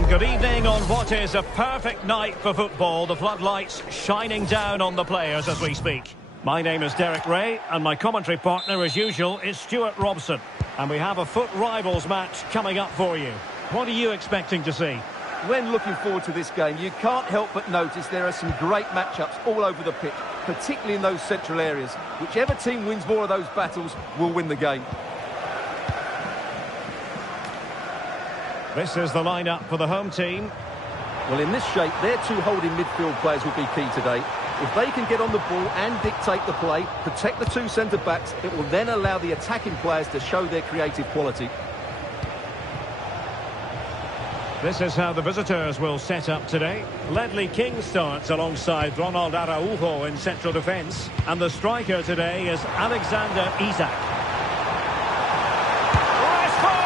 And good evening on what is a perfect night for football. The floodlights shining down on the players as we speak. My name is Derek Ray, and my commentary partner, as usual, is Stuart Robson. And we have a foot rivals match coming up for you. What are you expecting to see? When looking forward to this game, you can't help but notice there are some great matchups all over the pitch, particularly in those central areas. Whichever team wins more of those battles will win the game. This is the lineup for the home team. Well, in this shape, their two holding midfield players will be key today. If they can get on the ball and dictate the play, protect the two centre-backs, it will then allow the attacking players to show their creative quality. This is how the visitors will set up today. Ledley King starts alongside Ronald Araujo in central defence. And the striker today is Alexander Isak. Rashford!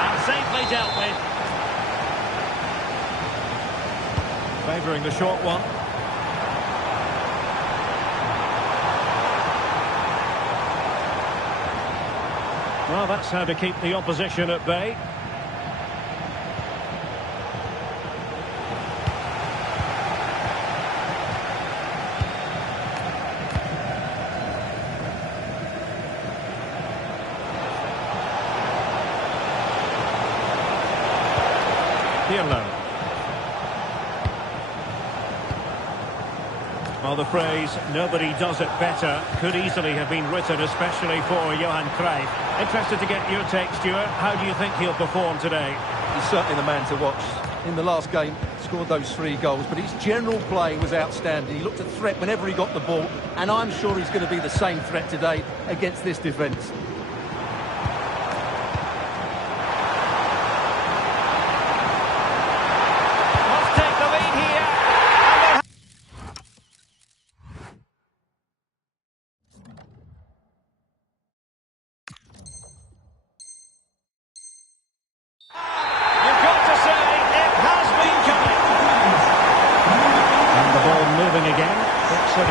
And safely dealt with. Favouring the short one. Well, that's how to keep the opposition at bay. Well, the phrase, nobody does it better, could easily have been written especially for Johan Cruyff. Interested to get your take, Stuart. How do you think he'll perform today? He's certainly the man to watch. In the last game, scored those 3 goals, but his general play was outstanding. He looked a threat whenever he got the ball, and I'm sure he's going to be the same threat today against this defence.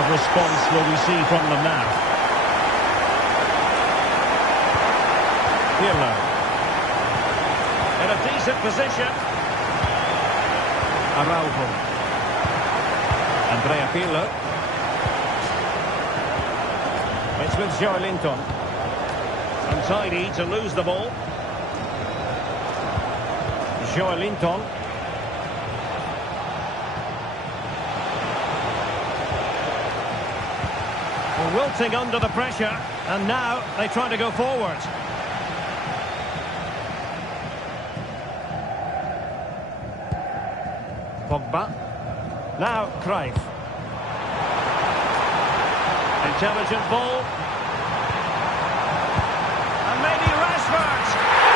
Response will we see from them now? Pirlo. In a decent position. Araujo. Andrea Pirlo. It's with Joelinton. Untidy to lose the ball. Joelinton. Wilting under the pressure, and now they try to go forward. Pogba. Now Cruyff. Intelligent ball. And maybe Rashford.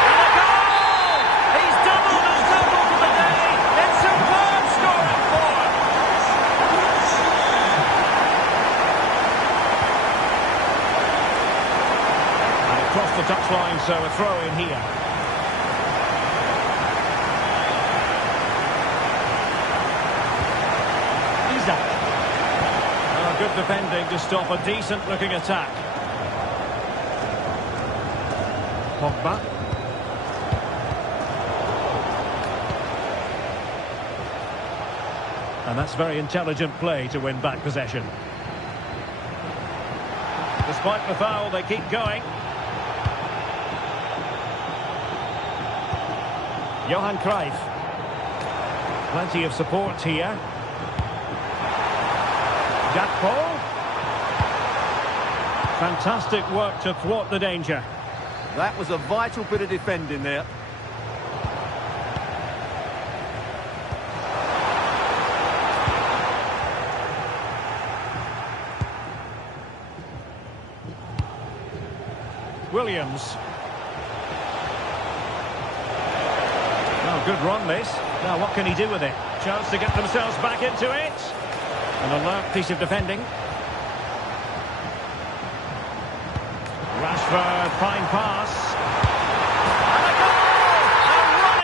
And a goal! He's doubled his double for the day. It's superb scoring form. Across the touchline, so a throw in here. Isak. Oh, good defending to stop a decent-looking attack. Pogba. And that's very intelligent play to win back possession. Despite the foul, they keep going. Johan Cruyff. Plenty of support here. Gakpo. Fantastic work to thwart the danger. That was a vital bit of defending there. Williams. Good run this. Now what can he do with it? Chance to get themselves back into it. An alert piece of defending. Rashford, fine pass. And a goal! And running.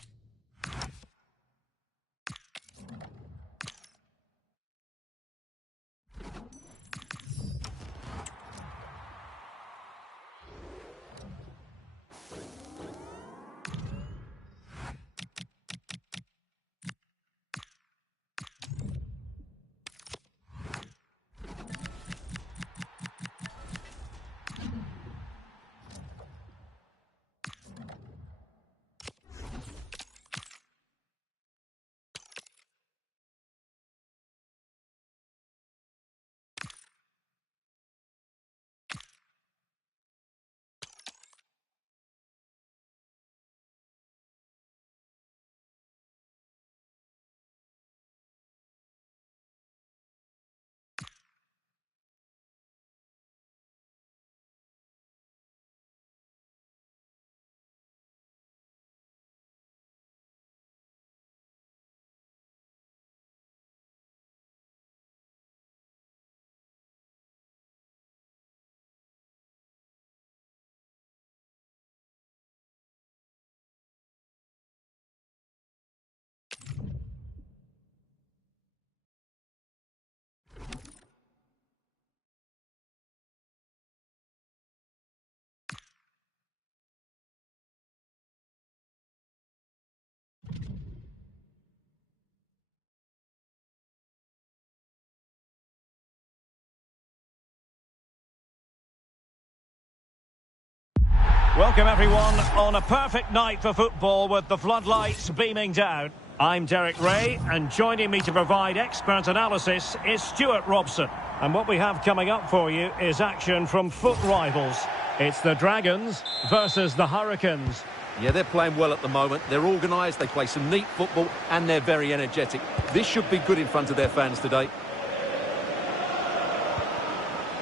Welcome everyone on a perfect night for football with the floodlights beaming down. I'm Derek Ray, and joining me to provide expert analysis is Stuart Robson. And what we have coming up for you is action from foot rivals. It's the Dragons versus the Hurricanes. Yeah, they're playing well at the moment. They're organised, they play some neat football, and they're very energetic. This should be good in front of their fans today.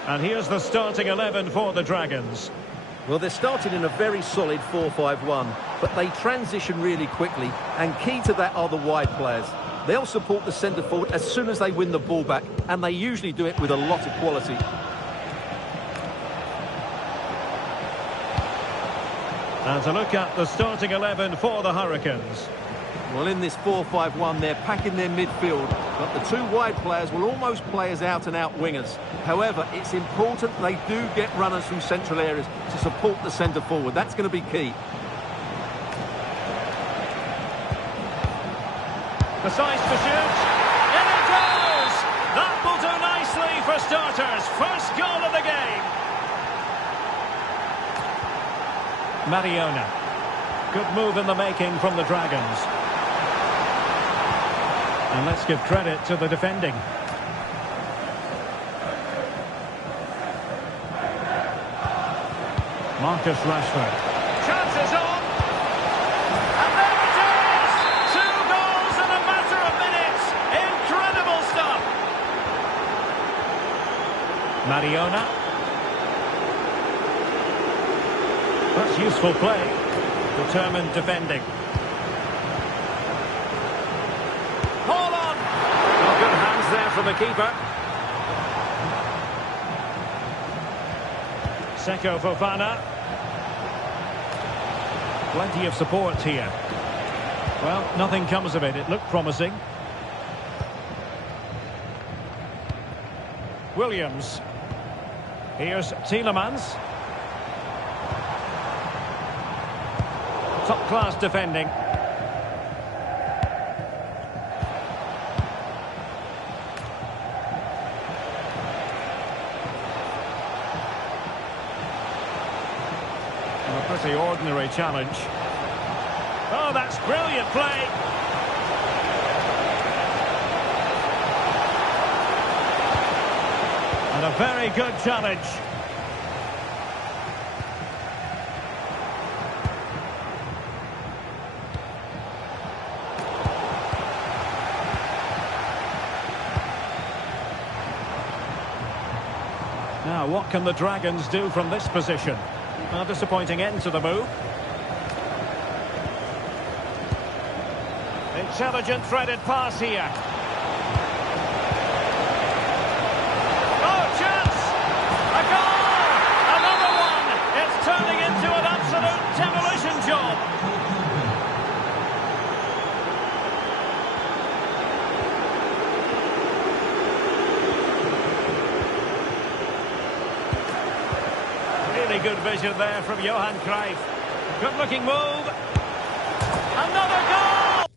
And here's the starting 11 for the Dragons. Well, they're starting in a very solid 4-5-1, but they transition really quickly, and key to that are the wide players. They'll support the centre forward as soon as they win the ball back, and they usually do it with a lot of quality. And to look at the starting 11 for the Hurricanes. Well, in this 4-5-1, they're packing their midfield, but the two wide players will almost play as out-and-out wingers. However, it's important they do get runners from central areas to support the centre forward. That's going to be key. Decides to shoot. In it goes! That will do nicely for starters. First goal of the game. Mariona. Good move in the making from the Dragons. And let's give credit to the defending. Marcus Rashford. Chances on. And there it is! 2 goals in a matter of minutes. Incredible stuff. Mariona. That's useful play. Determined defending. Hold on! Well, good hands there from the keeper. Seko Fofana. Plenty of support here. Well, nothing comes of it. It looked promising. Williams. Here's Tielemans. Top-class defending. A pretty ordinary challenge. Oh, that's brilliant play. And a very good challenge. Now, what can the Dragons do from this position? A disappointing end to the move. Intelligent threaded pass here. Oh, chance! A goal! Another one! It's turning into an absolute demolition job. Really good vision there from Johan Cruyff. Good-looking move. Another goal!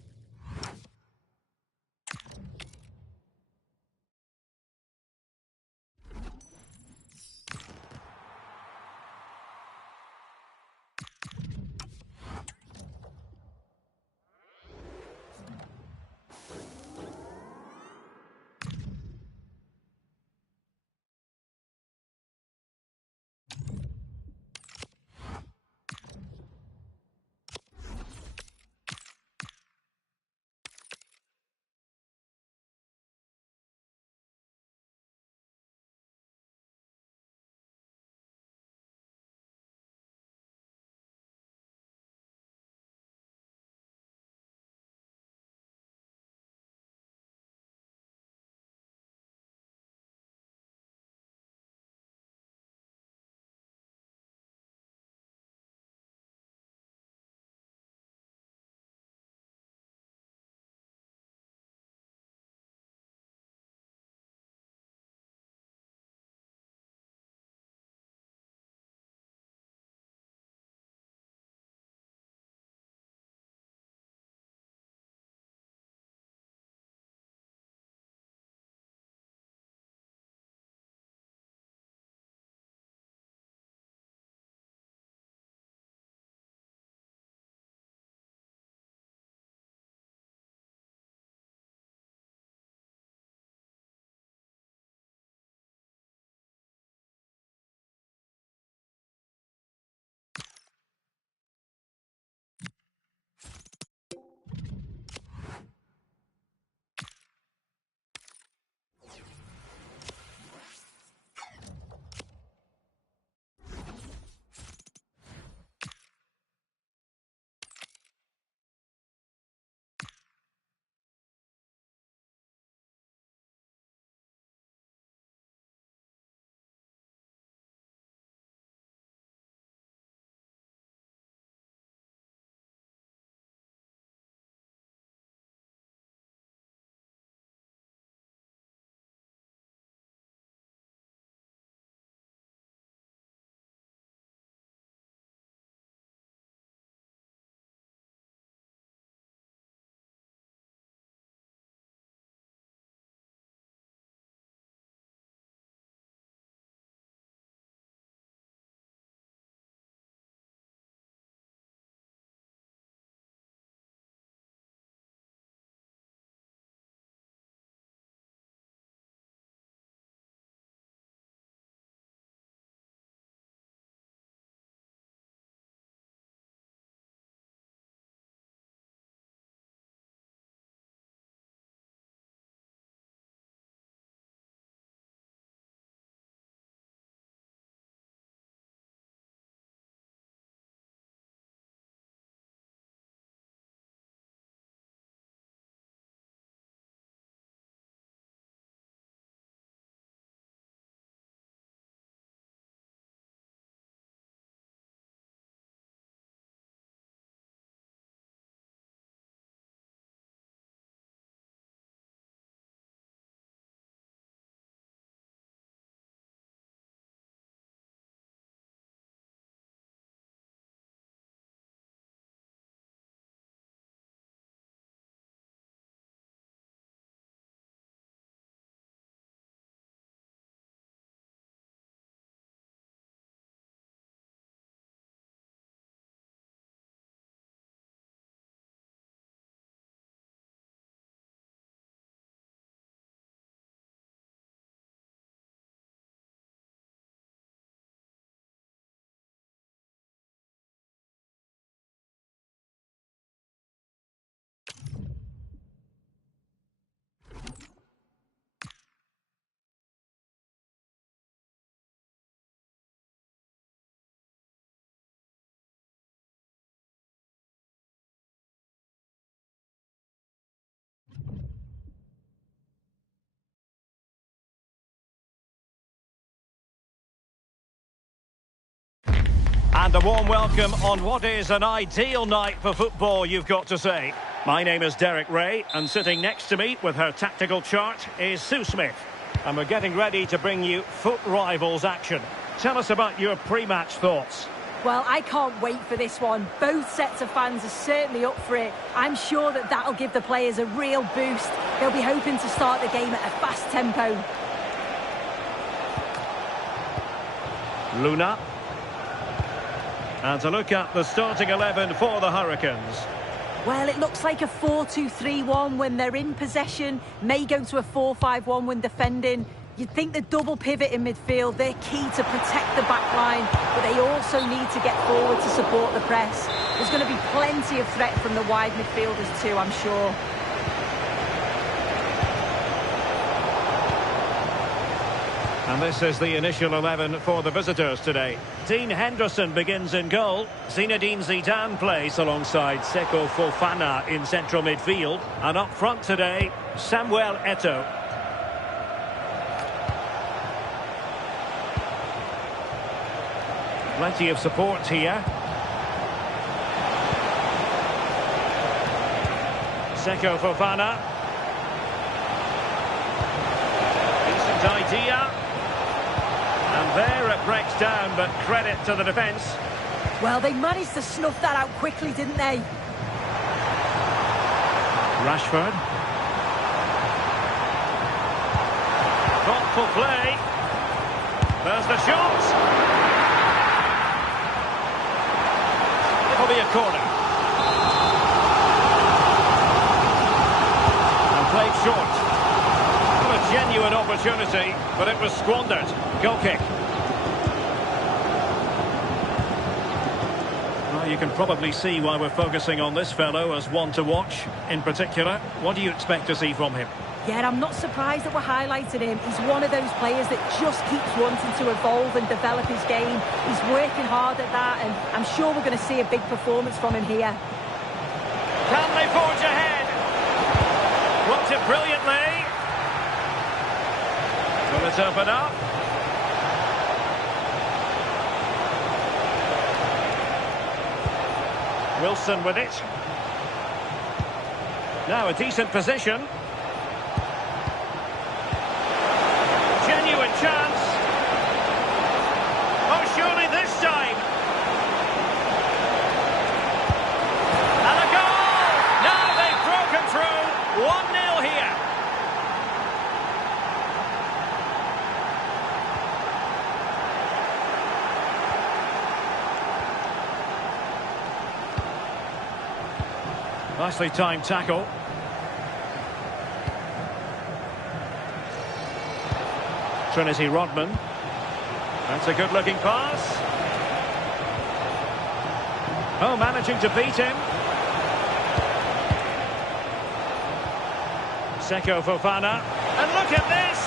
And a warm welcome on what is an ideal night for football, you've got to say. My name is Derek Ray, and sitting next to me with her tactical chart is Sue Smith. And we're getting ready to bring you Foot Rivals action. Tell us about your pre-match thoughts. Well, I can't wait for this one. Both sets of fans are certainly up for it. I'm sure that'll give the players a real boost. They'll be hoping to start the game at a fast tempo. Luna. And to look at the starting 11 for the Hurricanes. Well, it looks like a 4-2-3-1 when they're in possession. May go to a 4-5-1 when defending. You'd think the double pivot in midfield, they're key to protect the back line, but they also need to get forward to support the press. There's going to be plenty of threat from the wide midfielders too, I'm sure. And this is the initial 11 for the visitors today. Dean Henderson begins in goal. Zinedine Zidane plays alongside Seko Fofana in central midfield. And up front today, Samuel Eto'o. Plenty of support here. Seko Fofana. Decent idea. And there it breaks down, but credit to the defence. Well, they managed to snuff that out quickly, didn't they? Rashford. Thoughtful play. There's the shot. It'll be a corner. And played short. What a genuine opportunity, but it was squandered. Goal kick. Well, you can probably see why we're focusing on this fellow as one to watch. In particular, what do you expect to see from him? Yeah, I'm not surprised that we're highlighting him. He's one of those players that just keeps wanting to evolve and develop his game. He's working hard at that, and I'm sure we're going to see a big performance from him here. Can they forge ahead? Blocked it brilliantly. Will it open up? Wilson with it. Now a decent position. Genuine chance. Oh, surely this time. And a goal! Now they've broken through. 1-0 here. Nicely timed tackle. Trinity Rodman. That's a good-looking pass. Oh, managing to beat him. Seko Fofana. And look at this!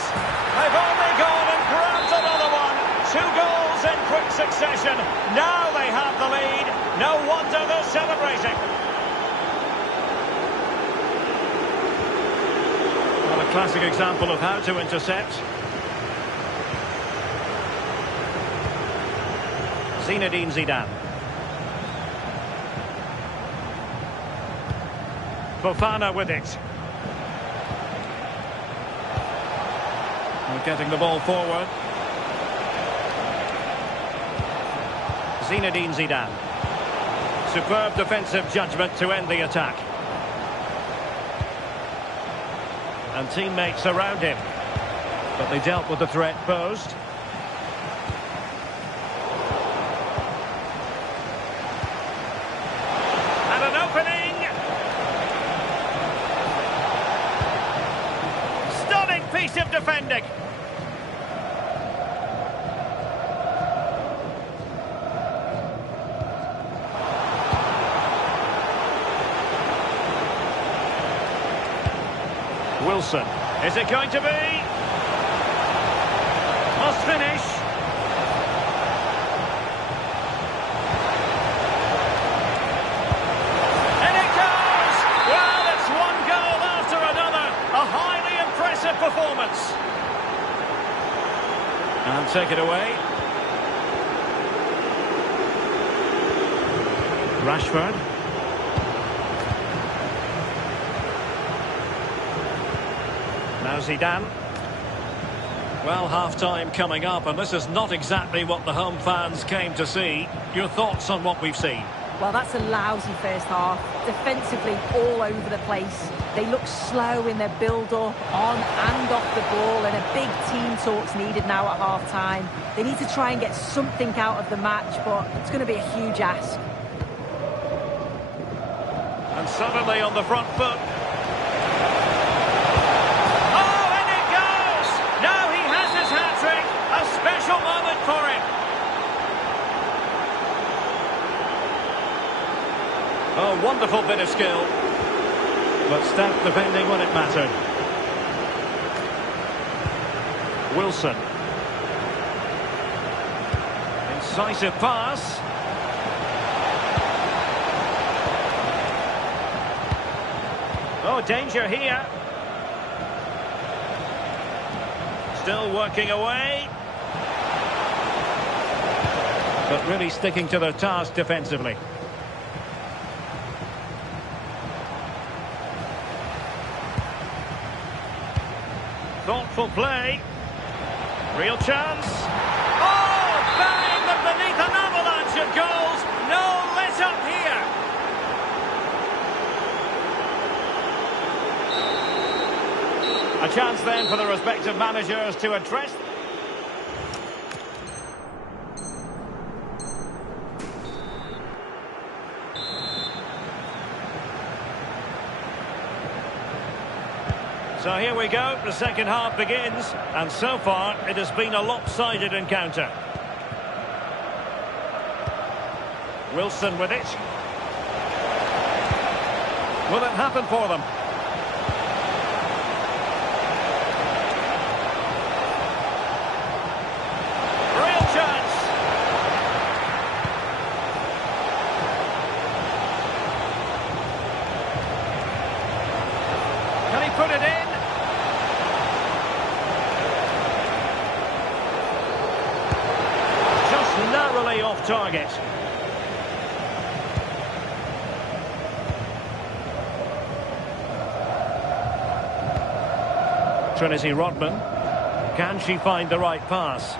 They've only gone and grabbed another one. 2 goals in quick succession. Now they have the lead. No wonder they're celebrating. Well, a classic example of how to intercept. Zinedine Zidane. Fofana with it. We're getting the ball forward. Zinedine Zidane. Superb defensive judgment to end the attack. And teammates around him. But they dealt with the threat posed. Piece of defending. Wilson. Is it going to be? Must finish. And it goes! Well, it's one goal after another. A highly impressive performance. And take it away. Rashford. Now Zidane. Well, half-time coming up, and this is not exactly what the home fans came to see. Your thoughts on what we've seen? Well, that's a lousy first half. Defensively, all over the place. They look slow in their build-up, on and off the ball, and a big team talk's needed now at half-time. They need to try and get something out of the match, but it's going to be a huge ask. And suddenly on the front foot. A special moment for him. A wonderful bit of skill, but stout defending when it mattered. Wilson. Incisive pass. Oh, danger here. Still working away. But really sticking to their task defensively. Thoughtful play. Real chance. Oh, bang! But beneath an avalanche of goals. No let up here. A chance then for the respective managers to address. So here we go, the second half begins, and so far it has been a lopsided encounter. Wilson with it. Will it happen for them? Real chance. Can he put it in? Narrowly off target. Trinity Rodman. Can she find the right pass?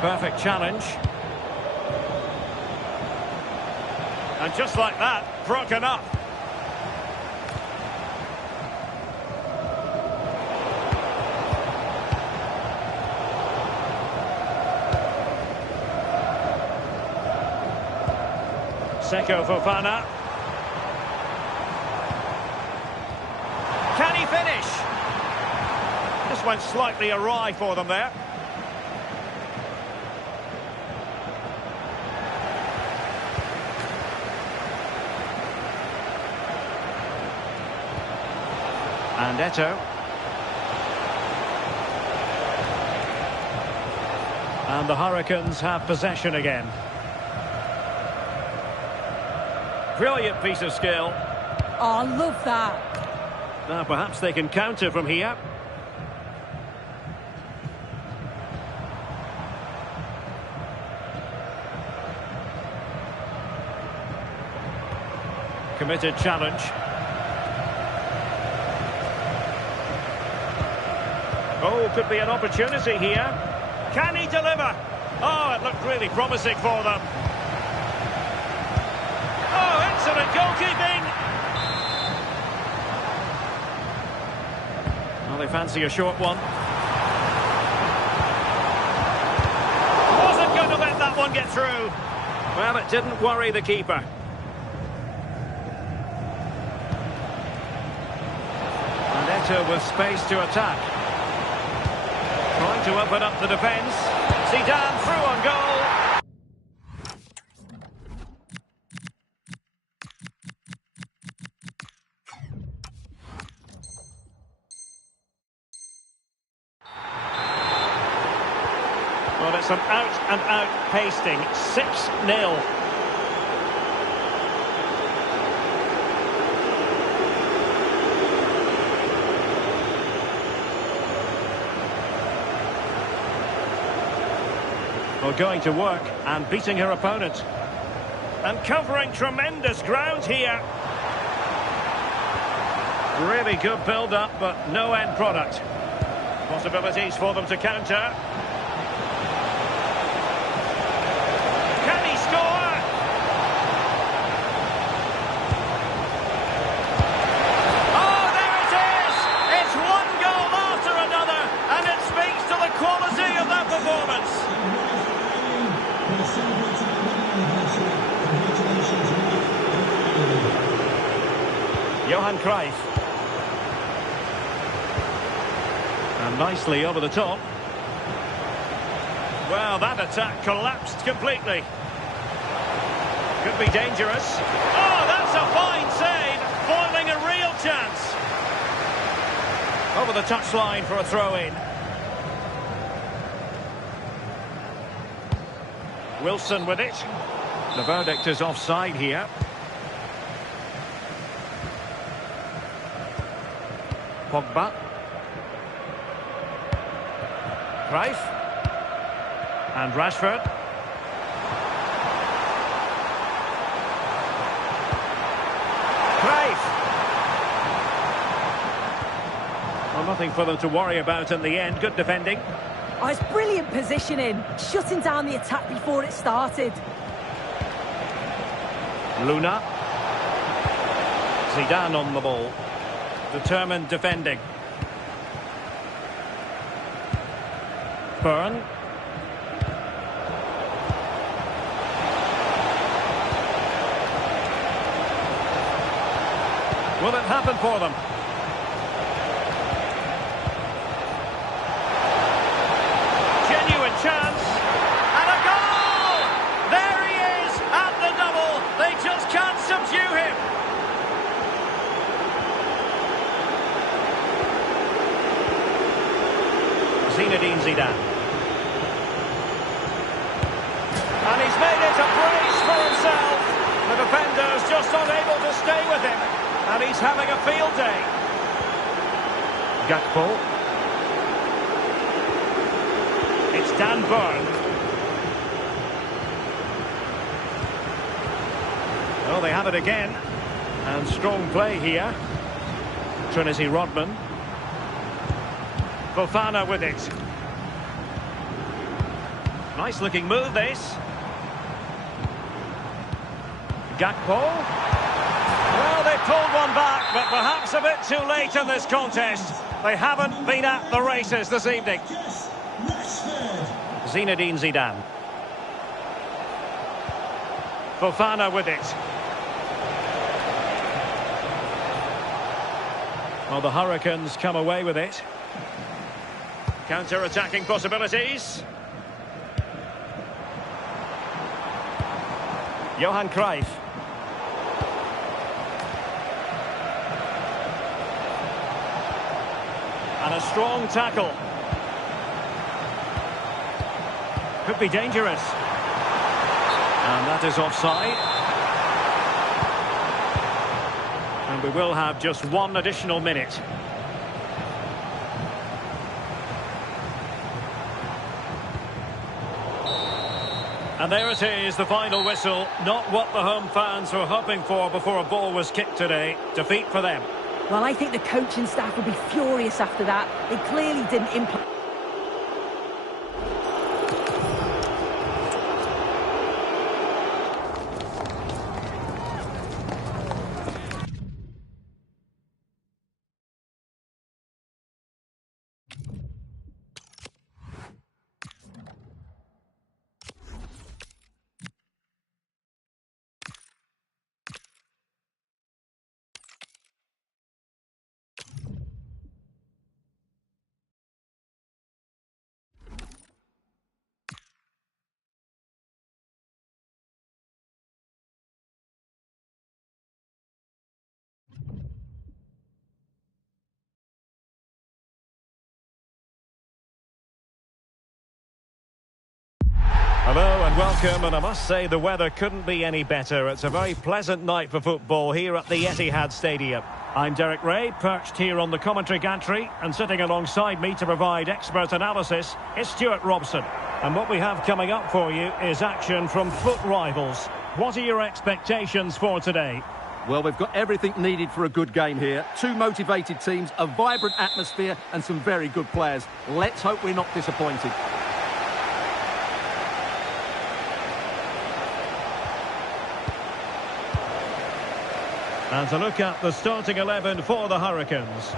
Perfect challenge. And just like that, broken up. Seko Fofana. Can he finish? Just went slightly awry for them there. And Eto'o. And the Hurricanes have possession again. Brilliant piece of skill. Oh, I love that. Now perhaps they can counter from here. Committed challenge. Oh, could be an opportunity here. Can he deliver? Oh, it looked really promising for them. Oh, excellent goalkeeping. Well, they fancy a short one. Wasn't going to let that one get through. Well, it didn't worry the keeper. And Eto'o with space to attack. Trying to open up the defence. Zidane through on goal. Well, it's an out-and-out pasting. 6-0. Well, going to work and beating her opponent. And covering tremendous ground here. Really good build-up, but no end product. Possibilities for them to counter. Can he score? Oh, there it is! It's one goal after another, and it speaks to the quality of that performance. Johan Cruyff. And nicely over the top. Well, that attack collapsed completely. Could be dangerous. Oh, that's a fine save, foiling a real chance. Over the touchline for a throw-in. Wilson with it. The verdict is offside here. Pogba. Cruyff. And Rashford. Cruyff. Well, nothing for them to worry about in the end. Good defending. Oh, it's brilliant positioning. Shutting down the attack before it started. Luna. Zidane on the ball. Determined defending. Byrne. Will it happen for them? Genuine chance. And a goal! There he is at the double. They just can't subdue him. Zinedine Zidane. And he's made it a brace for himself. The defender's just unable to stay with him. And he's having a field day. Gakpo. It's Dan Byrne. Oh, they have it again. And strong play here. Trinity Rodman. Fofana with it. Nice looking move, this. Gakpo. Well, they pulled one back, but perhaps a bit too late in this contest. They haven't been at the races this evening. Zinedine Zidane. Fofana with it. Well, the Hurricanes come away with it. Counter-attacking possibilities. Johan Cruyff. And a strong tackle. Could be dangerous. And that is offside. And we will have just one additional minute. And there it is, the final whistle. Not what the home fans were hoping for before a ball was kicked today. Defeat for them. Well, I think the coaching staff will be furious after that. They clearly didn't implement. Hello and welcome, and I must say the weather couldn't be any better. It's a very pleasant night for football here at the Etihad Stadium. I'm Derek Ray, perched here on the commentary gantry, and sitting alongside me to provide expert analysis is Stuart Robson. And what we have coming up for you is action from foot rivals. what are your expectations for today? Well, we've got everything needed for a good game here. Two motivated teams, a vibrant atmosphere and some very good players. Let's hope we're not disappointed. And to look at the starting 11 for the Hurricanes.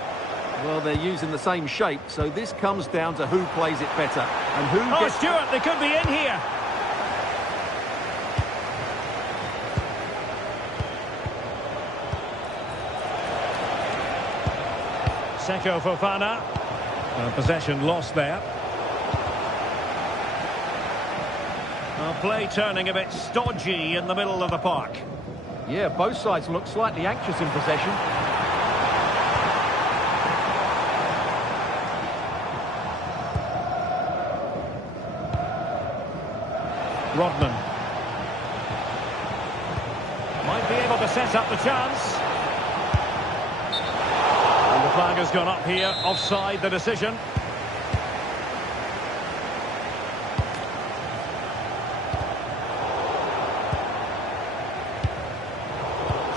Well, they're using the same shape, so this comes down to who plays it better and who gets... Stuart, they could be in here. Seko Fofana. Possession lost there. Play turning a bit stodgy in the middle of the park. Yeah, both sides look slightly anxious in possession. Rodman. Might be able to set up the chance. And the flag has gone up here. Offside the decision.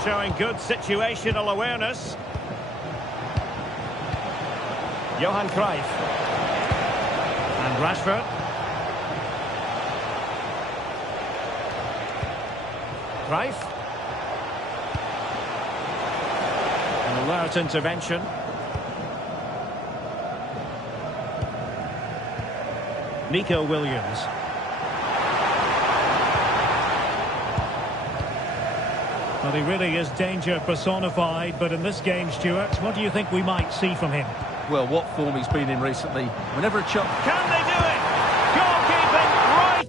Showing good situational awareness. Johan Cruyff. And Rashford. Cruyff. An alert intervention. Nico Williams. Well, he really is danger personified, but in this game, Stuart, what do you think we might see from him? Well, what form he's been in recently. Whenever a chance... Can they do it? Goalkeeping right!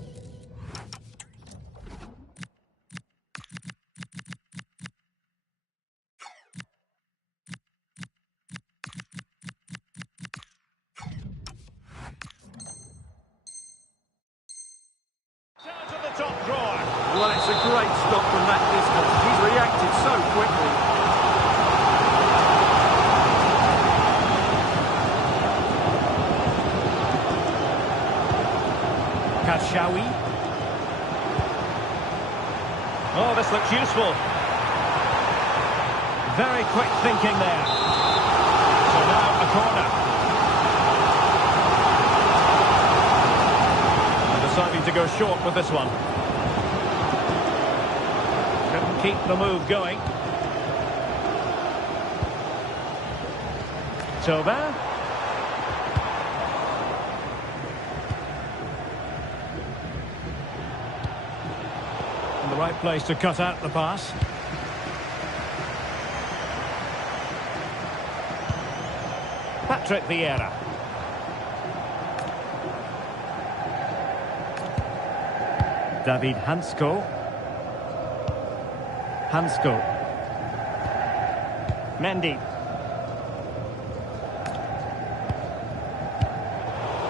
Down to the top drawer. Well, it's a great stop from that distance. He's reacted so quickly. Karshawi. Oh, this looks useful. Very quick thinking there. So now a corner. And deciding to go short with this one. Couldn't keep the move going. Toba. The right place to cut out the pass. Patrick Vieira. David Hansko. Mendy.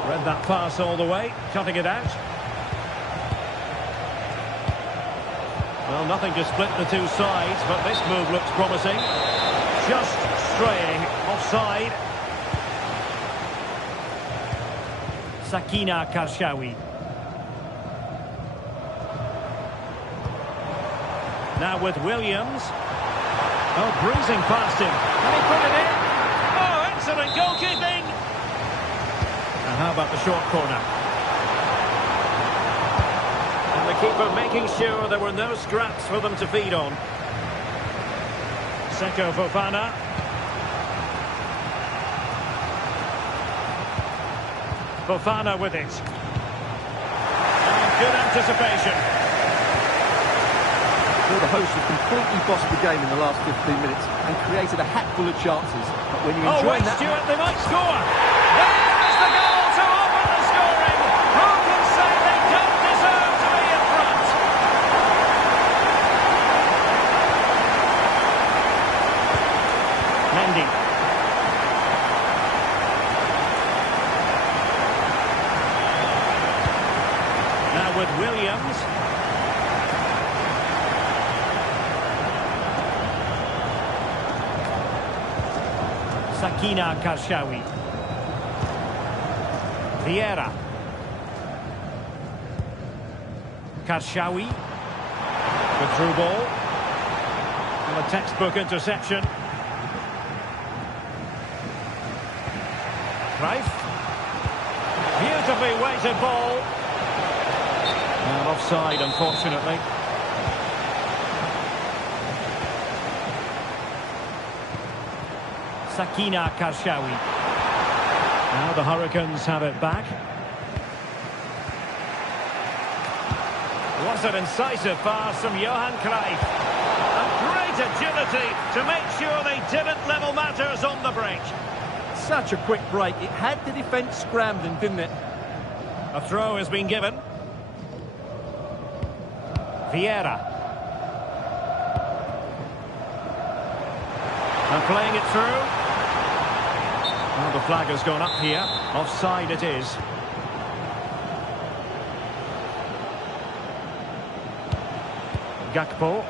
Read that pass all the way, cutting it out. Well, nothing to split the two sides, but this move looks promising. Just straying offside. Sakina Karshawi. Now with Williams. Oh, breezing past him. Can he put it in? Oh, excellent goalkeeping! And how about the short corner? And the keeper making sure there were no scraps for them to feed on. Seko Fofana. Fofana with it. And good anticipation. Well, the hosts have completely bossed the game in the last 15 minutes and created a hatful of chances. But when you enjoy that... Stuart, they might score. There is the goal to open the scoring. Who can say they don't deserve to be in front? Mendy. Now with Williams. Sakina Karshawi. Vieira. Karshawi. Good through ball. And a textbook interception. Cruyff. Beautifully weighted ball. And offside, unfortunately. Sakina Karshawi. Now the Hurricanes have it back. What an incisive pass from Johan Cruyff. And great agility to make sure they didn't level matters on the break. Such a quick break. It had the defence scrambling, didn't it? A throw has been given. Vieira. And playing it through. Well, the flag has gone up here. Offside it is. Gakpo.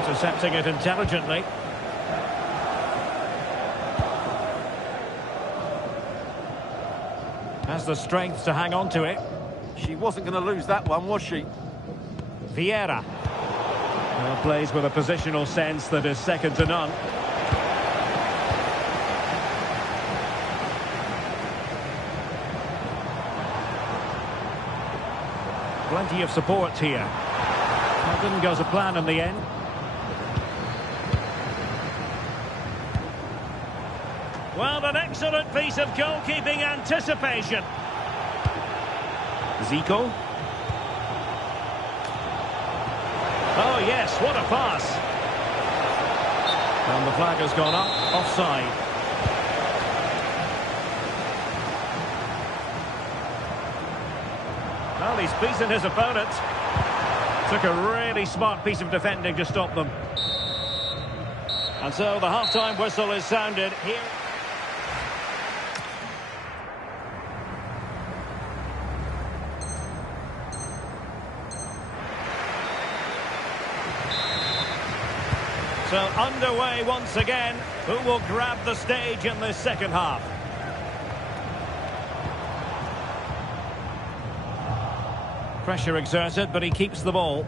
Intercepting it intelligently. Has the strength to hang on to it. She wasn't going to lose that one, was she? Vieira. Well, plays with a positional sense that is second to none. Plenty of support here. That didn't go to plan in the end. Well, an excellent piece of goalkeeping anticipation. Zico. Oh, yes, what a pass. And the flag has gone up, offside. Well, he's beaten his opponent. Took a really smart piece of defending to stop them. And so the half-time whistle is sounded here. So underway once again. Who will grab the stage in this second half? Pressure exerted, but he keeps the ball.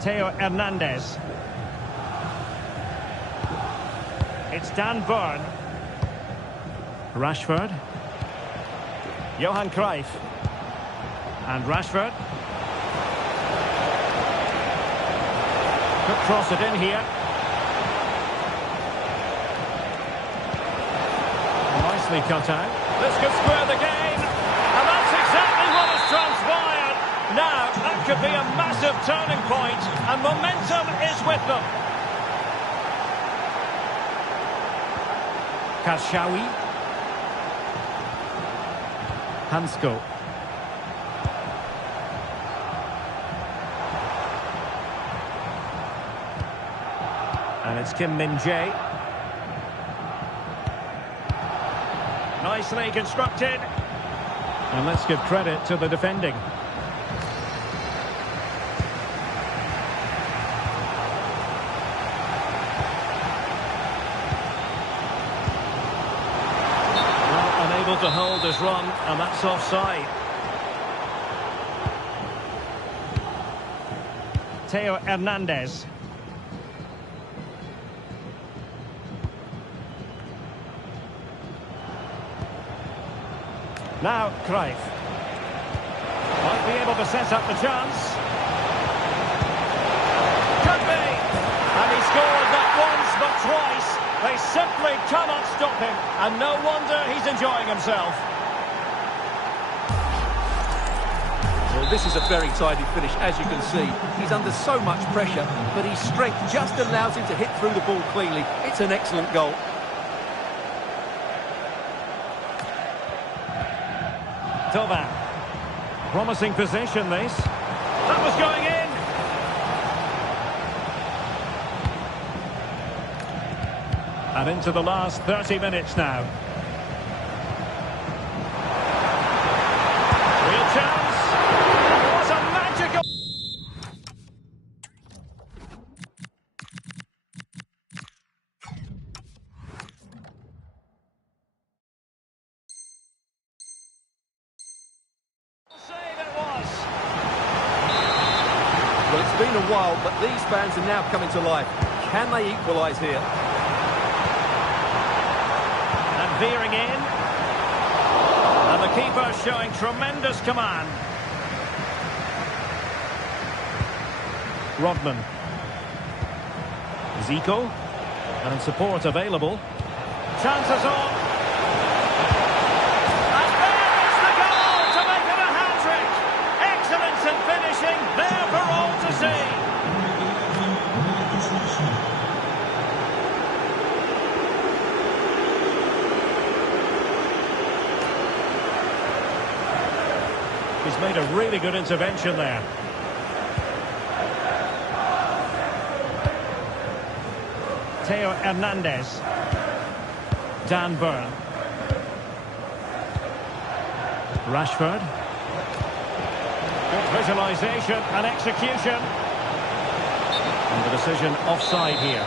Theo Hernandez. It's Dan Burn. Rashford. Johan Cruyff. And Rashford. Could cross it in here. Nicely cut out. This could square the game. And that's exactly what has transpired. Now, that could be a massive turning point. And momentum is with them. Karshawi. Hansko. And it's Kim Min-jae. Nicely constructed. And let's give credit to the defending. Well, unable to hold his run, and that's offside. Theo Hernandez. Now, Cruyff. Might be able to set up the chance. Could be! And he scored not once, but twice. They simply cannot stop him. And no wonder he's enjoying himself. Well, this is a very tidy finish, as you can see. He's under so much pressure, but his strength just allows him to hit through the ball cleanly. It's an excellent goal. Tovan. Promising position, this. That was going in. And into the last 30 minutes now. a while, but these fans are now coming to life. Can they equalise here? And veering in. And the keeper showing tremendous command. Rodman. Zico. And support available. Chances on. And there is the goal to make it a hat-trick. Excellence in finishing, there for all to see. He's made a really good intervention there. Theo Hernandez. Dan Burn. Rashford. Good visualisation and execution. And the decision offside here.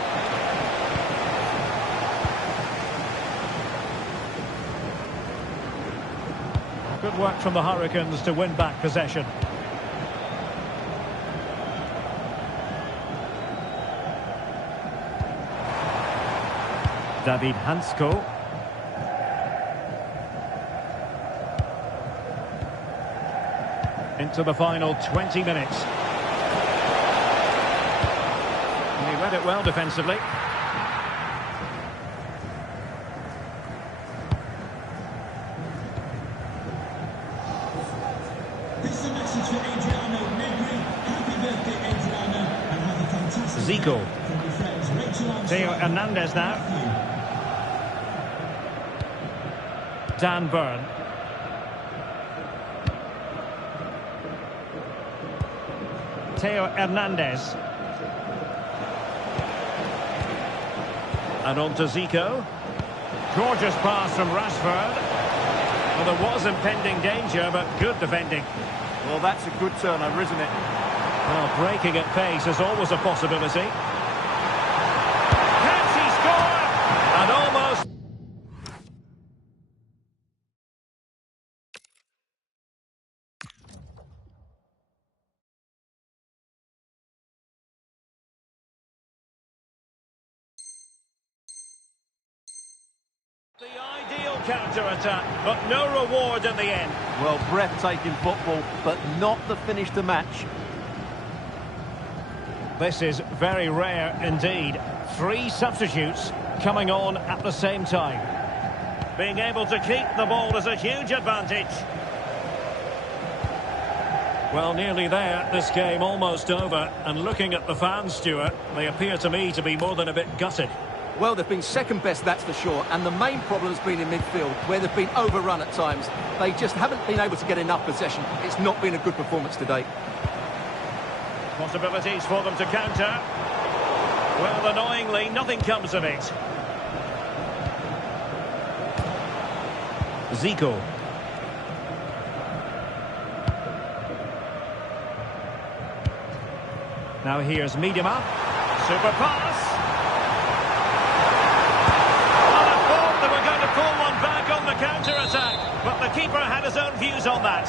Good work from the Hurricanes to win back possession. David Hansko. Into the final 20 minutes. And he read it well defensively. This is a message for Adriano Negri. Happy birthday, Adriano, and have a fantastic Zico. day from your friends Rachel Armstrong. Theo Hernandez now. Dan Burn. Theo Hernandez. And on to Zico. Gorgeous pass from Rashford. Well, there was impending danger, but good defending. Well, that's a good turnover, isn't it? Well, breaking at pace is always a possibility. Can she score? And almost... The ideal counter-attack, but no reward in the end. Well, breathtaking football, but not the finish to match. This is very rare indeed. 3 substitutes coming on at the same time. Being able to keep the ball is a huge advantage. Well, nearly there. This game almost over. And looking at the fans, Stuart, they appear to me to be more than a bit gutted. Well, they've been second best, that's for sure. And the main problem's been in midfield, where they've been overrun at times. They just haven't been able to get enough possession. It's not been a good performance today. Possibilities for them to counter. Well, annoyingly, nothing comes of it. Zico. Now here's Miedema. Super pass. Well, I thought they were going to pull one back on the counter-attack, but the keeper had his own views on that.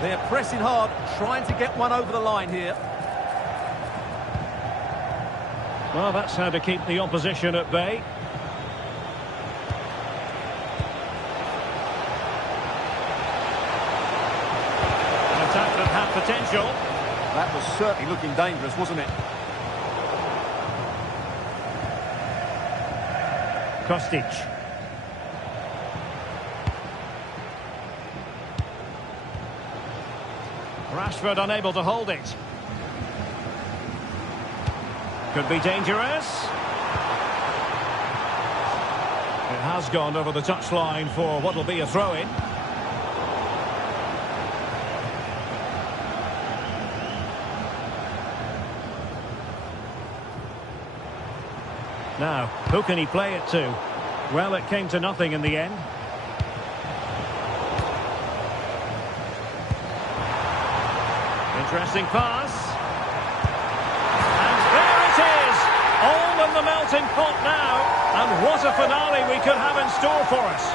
They're pressing hard, trying to get one over the line here. Well, that's how to keep the opposition at bay. An attack that had potential. That was certainly looking dangerous, wasn't it? Kostic. Rashford unable to hold it. Could be dangerous. It has gone over the touchline for what will be a throw-in. Now, who can he play it to? Well, it came to nothing in the end. Interesting pass. And there it is! All in the melting pot now. And what a finale we could have in store for us.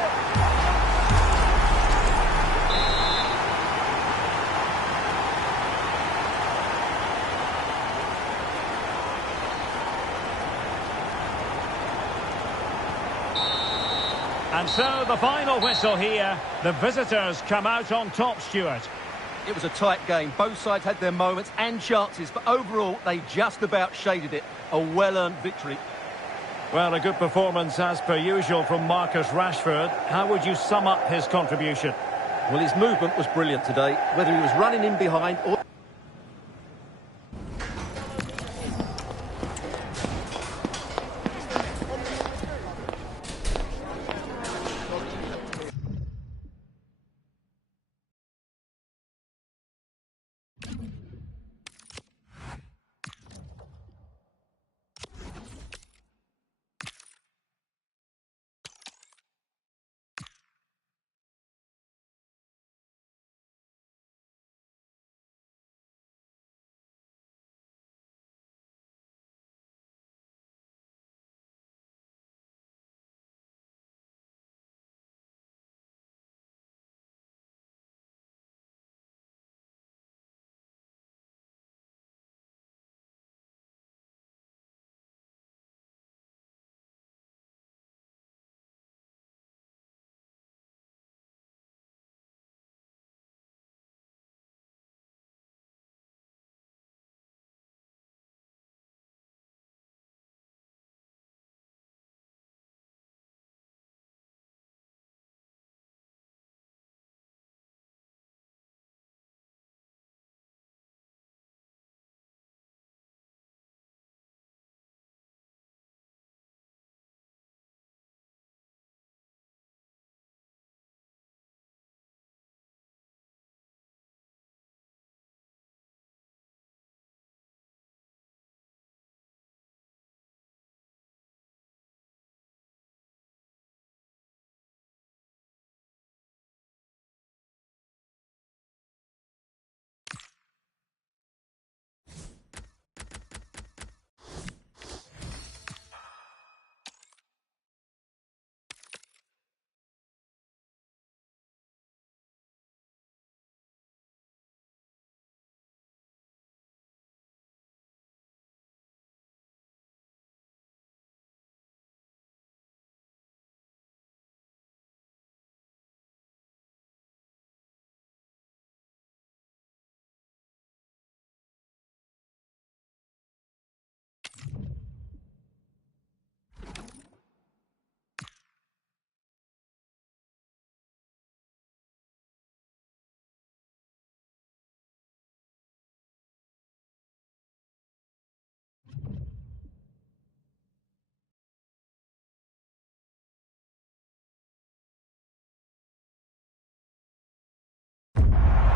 And so the final whistle here. The visitors come out on top, Stuart. It was a tight game. Both sides had their moments and chances, but overall they just about shaded it. A well-earned victory. Well, a good performance as per usual from Marcus Rashford. How would you sum up his contribution? Well, his movement was brilliant today, whether he was running in behind or...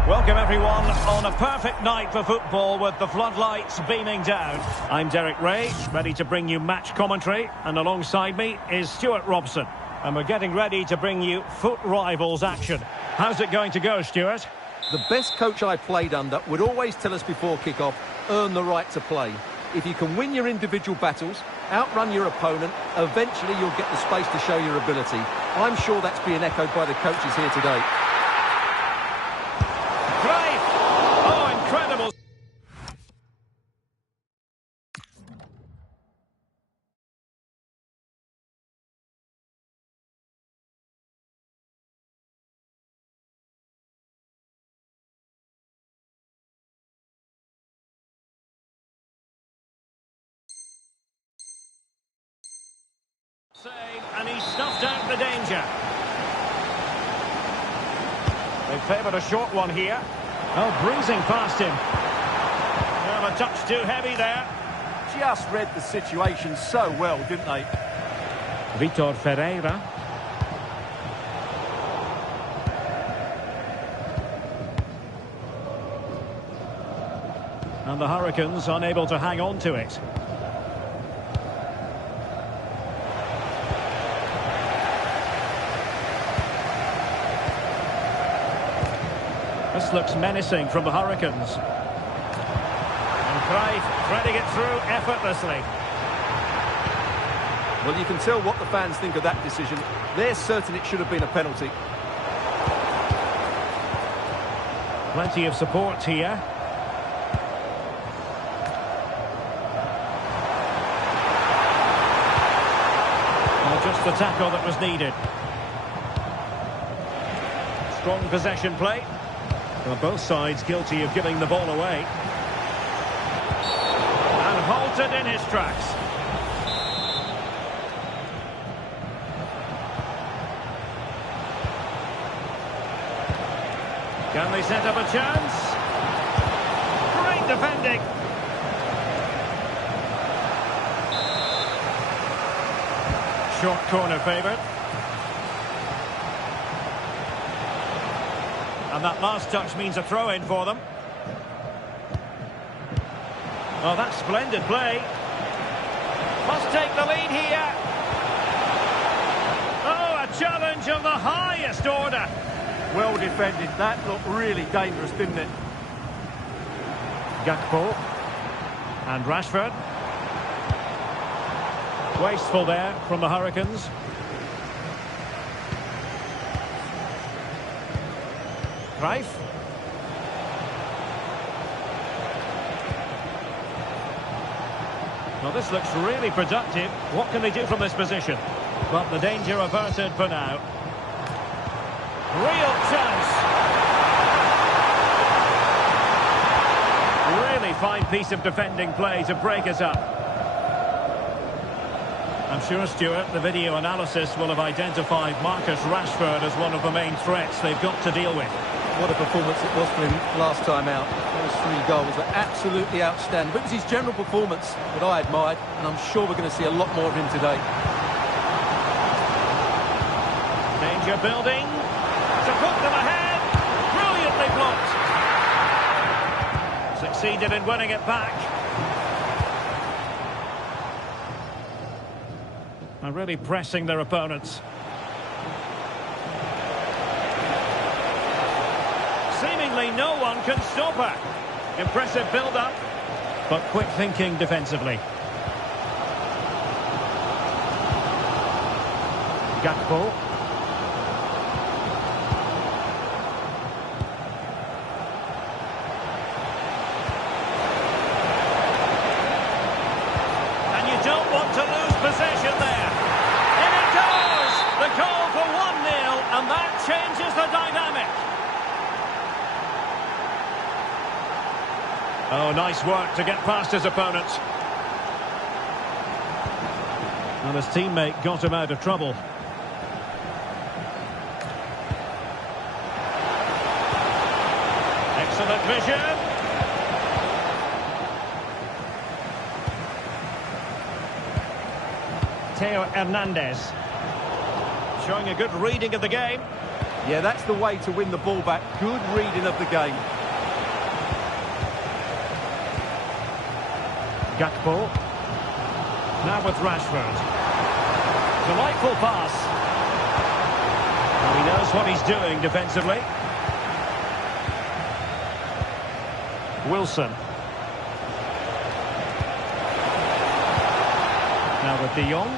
Welcome everyone on a perfect night for football with the floodlights beaming down. I'm Derek Ray, ready to bring you match commentary, and alongside me is Stuart Robson. And we're getting ready to bring you foot rivals action. How's it going to go, Stuart? The best coach I played under would always tell us before kick-off, earn the right to play. If you can win your individual battles, outrun your opponent, eventually you'll get the space to show your ability. I'm sure that's being echoed by the coaches here today. Incredible. And he snuffed out the danger. They favoured a short one here. Oh, breezing past him. Well, a touch too heavy there. Just read the situation so well, didn't they? Vitor Ferreira. And the Hurricanes unable to hang on to it. This looks menacing from the Hurricanes. And Cruyff threading it through effortlessly. Well, you can tell what the fans think of that decision. They're certain it should have been a penalty. Plenty of support here. Well, just the tackle that was needed. Strong possession play. Well, both sides guilty of giving the ball away. And halted in his tracks. Can they set up a chance? Great defending. Short corner favoured. And that last touch means a throw-in for them. Oh, that's splendid play. Must take the lead here. Oh, a challenge of the highest order. Well defended. That looked really dangerous, didn't it? Gakpo. And Rashford. Wasteful there from the Hurricanes. Cruyff. Well, this looks really productive. What can they do from this position? But the danger averted for now. Real chance. Really fine piece of defending play to break us up. I'm sure, Stuart, the video analysis will have identified Marcus Rashford as one of the main threats they've got to deal with. What a performance it was for him last time out. Those 3 goals were absolutely outstanding. But it was his general performance that I admired, and I'm sure we're going to see a lot more of him today. Danger building. To put them ahead. Brilliantly blocked. Succeeded in winning it back. And really pressing their opponents. Seemingly no one can stop her. Impressive build-up, but quick thinking defensively. Gakpo. And you don't want to lose possession there. In it goes! The goal for 1-0, and that changes the dynamic. Oh, nice work to get past his opponent. And his teammate got him out of trouble. Excellent vision. Theo Hernandez. Showing a good reading of the game. Yeah, that's the way to win the ball back. Good reading of the game. Gakpo. Now with Rashford. Delightful pass. Well, he knows what he's doing defensively. Wilson. Now with De Jong.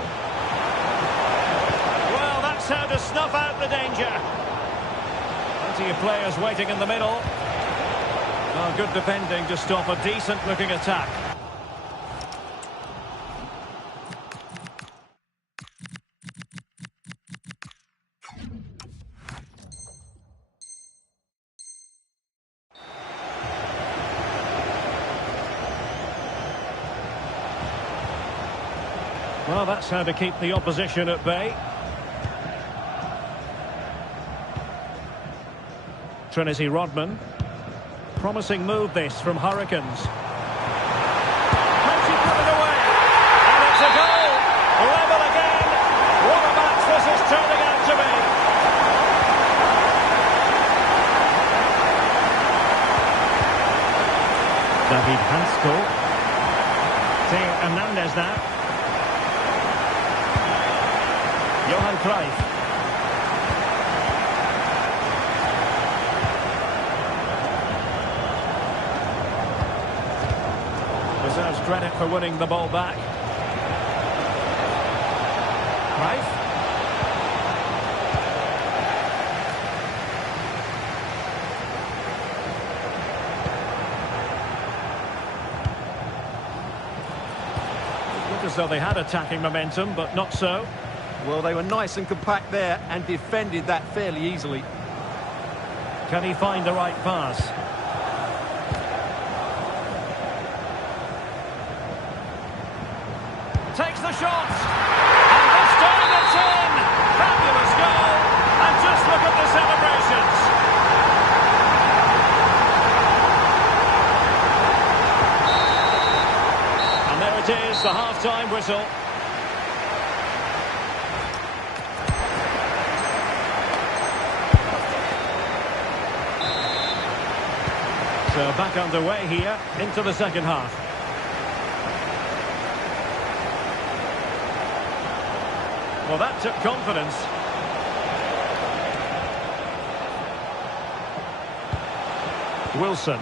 Well, that's how to snuff out the danger. Plenty of players waiting in the middle. Oh, good defending to stop a decent-looking attack. Well, that's how to keep the opposition at bay. Trinity Rodman. Promising move this from Hurricanes. Can she put it away? And it's a goal! Level again! What a match this is turning out to be! David Hansko. Theo Hernandez now. Johan Cruyff. Deserves credit for winning the ball back. Cruyff. It looked as though they had attacking momentum, but not so. Well, they were nice and compact there and defended that fairly easily. Can he find the right pass? Takes the shot! And this time it's in! Fabulous goal! And just look at the celebrations! And there it is, the half-time whistle. So back underway here into the second half. Well, that took confidence. Wilson.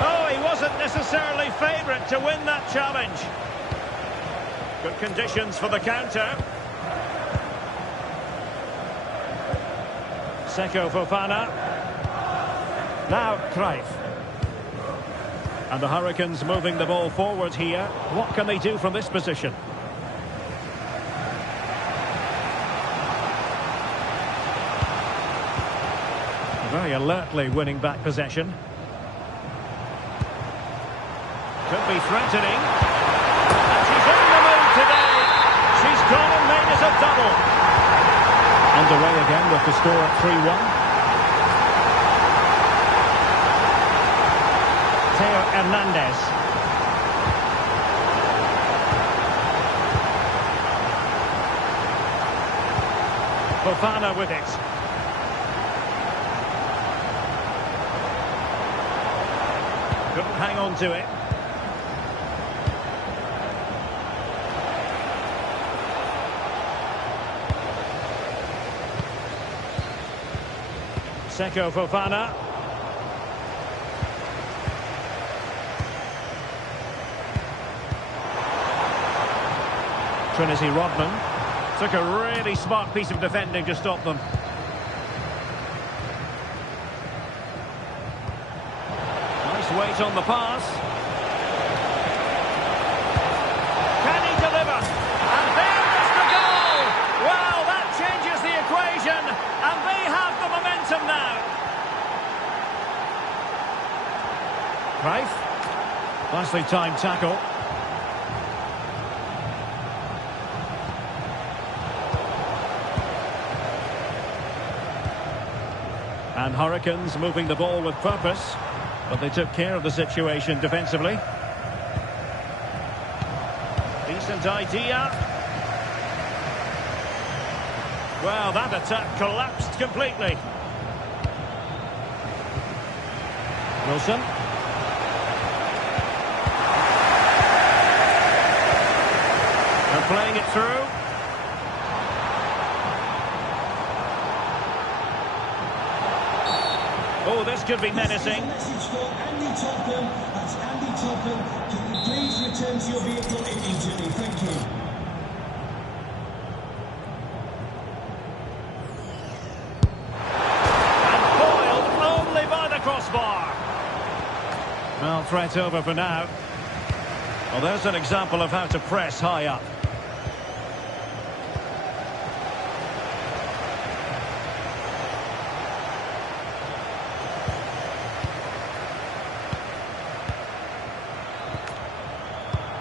Oh, he wasn't necessarily favourite to win that challenge. Good conditions for the counter. Seko Fofana. Now Cruyff. And the Hurricanes moving the ball forward here. What can they do from this position? Very alertly winning back possession. Could be threatening. And she's in the mood today. She's gone and made it a double. Underway again with the score at 3-1. Theo Hernandez. Fofana with it. Couldn't hang on to it. Seko Fofana. Trinity Rodman. Took a really smart piece of defending to stop them. Nice weight on the pass. Can he deliver? And there is the goal! Well, that changes the equation, and they have the momentum now. Cruyff. Nicely timed tackle. And Hurricanes moving the ball with purpose, but they took care of the situation defensively. Decent idea. Well, that attack collapsed completely. Wilson. They're playing it through. Oh, this could be menacing. Message for Andy Topham. That's Andy Topham. Can you please return to your vehicle immediately? Thank you. And foiled only by the crossbar. Well, threat over for now. Well, there's an example of how to press high up.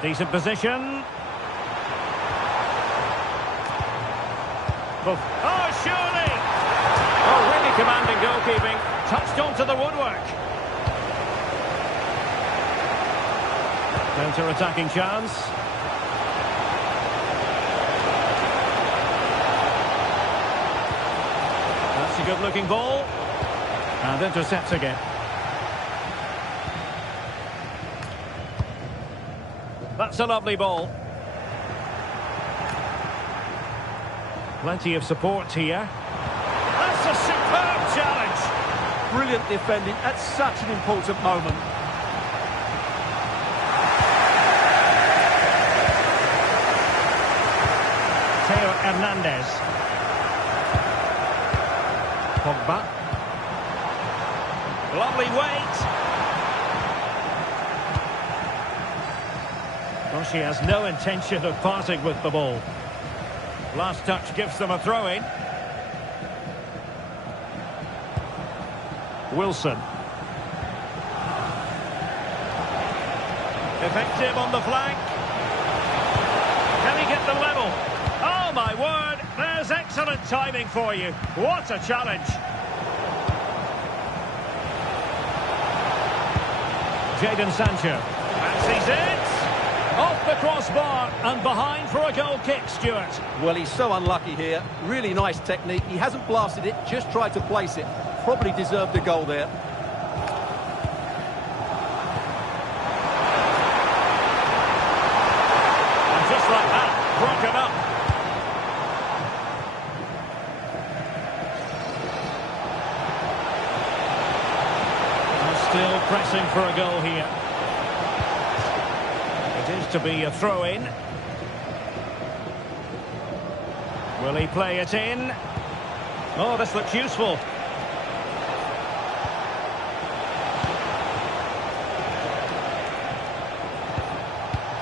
Decent position. Oh, surely! Oh, really commanding goalkeeping. Touched onto the woodwork. Counter-attacking chance. That's a good-looking ball. And intercepts again. That's a lovely ball. Plenty of support here. That's a superb challenge. Brilliant defending at such an important moment. Theo Hernandez. Pogba. Lovely weight. Well, she has no intention of parting with the ball. Last touch gives them a throw-in. Wilson. Effective on the flank. Can he get the level? Oh my word, there's excellent timing for you. What a challenge. Jadon Sancho. Fancies it. Off the crossbar and behind for a goal kick, Stuart. Well, he's so unlucky here. Really nice technique. He hasn't blasted it, just tried to place it. Probably deserved a goal there. And just like that, broken up. And still pressing for a goal here. It is to be a throw-in. Will he play it in? Oh, this looks useful.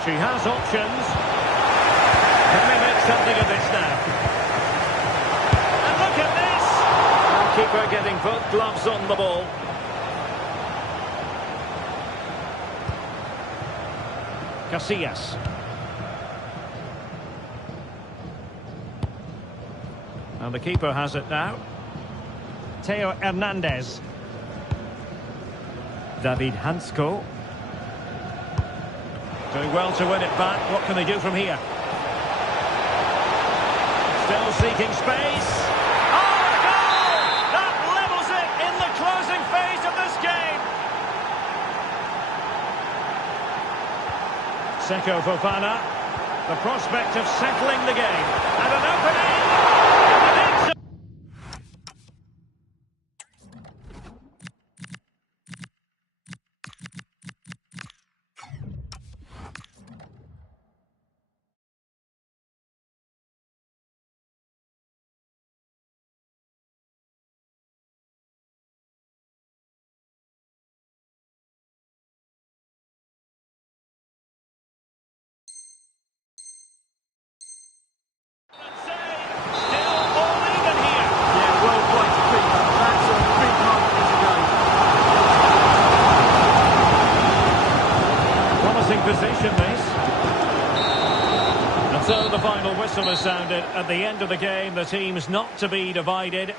She has options. Can we make something of this now? And look at this! Keeper getting both gloves on the ball. Casillas. And the keeper has it now. Theo Hernandez. David Hansko. Doing well to win it back. What can they do from here? Still seeking space. Oh, a goal! That levels it in the closing phase of this game. Seko Fofana. The prospect of settling the game. And an opening. Position this. And so the final whistle is sounded at the end of the game. The team's not to be divided.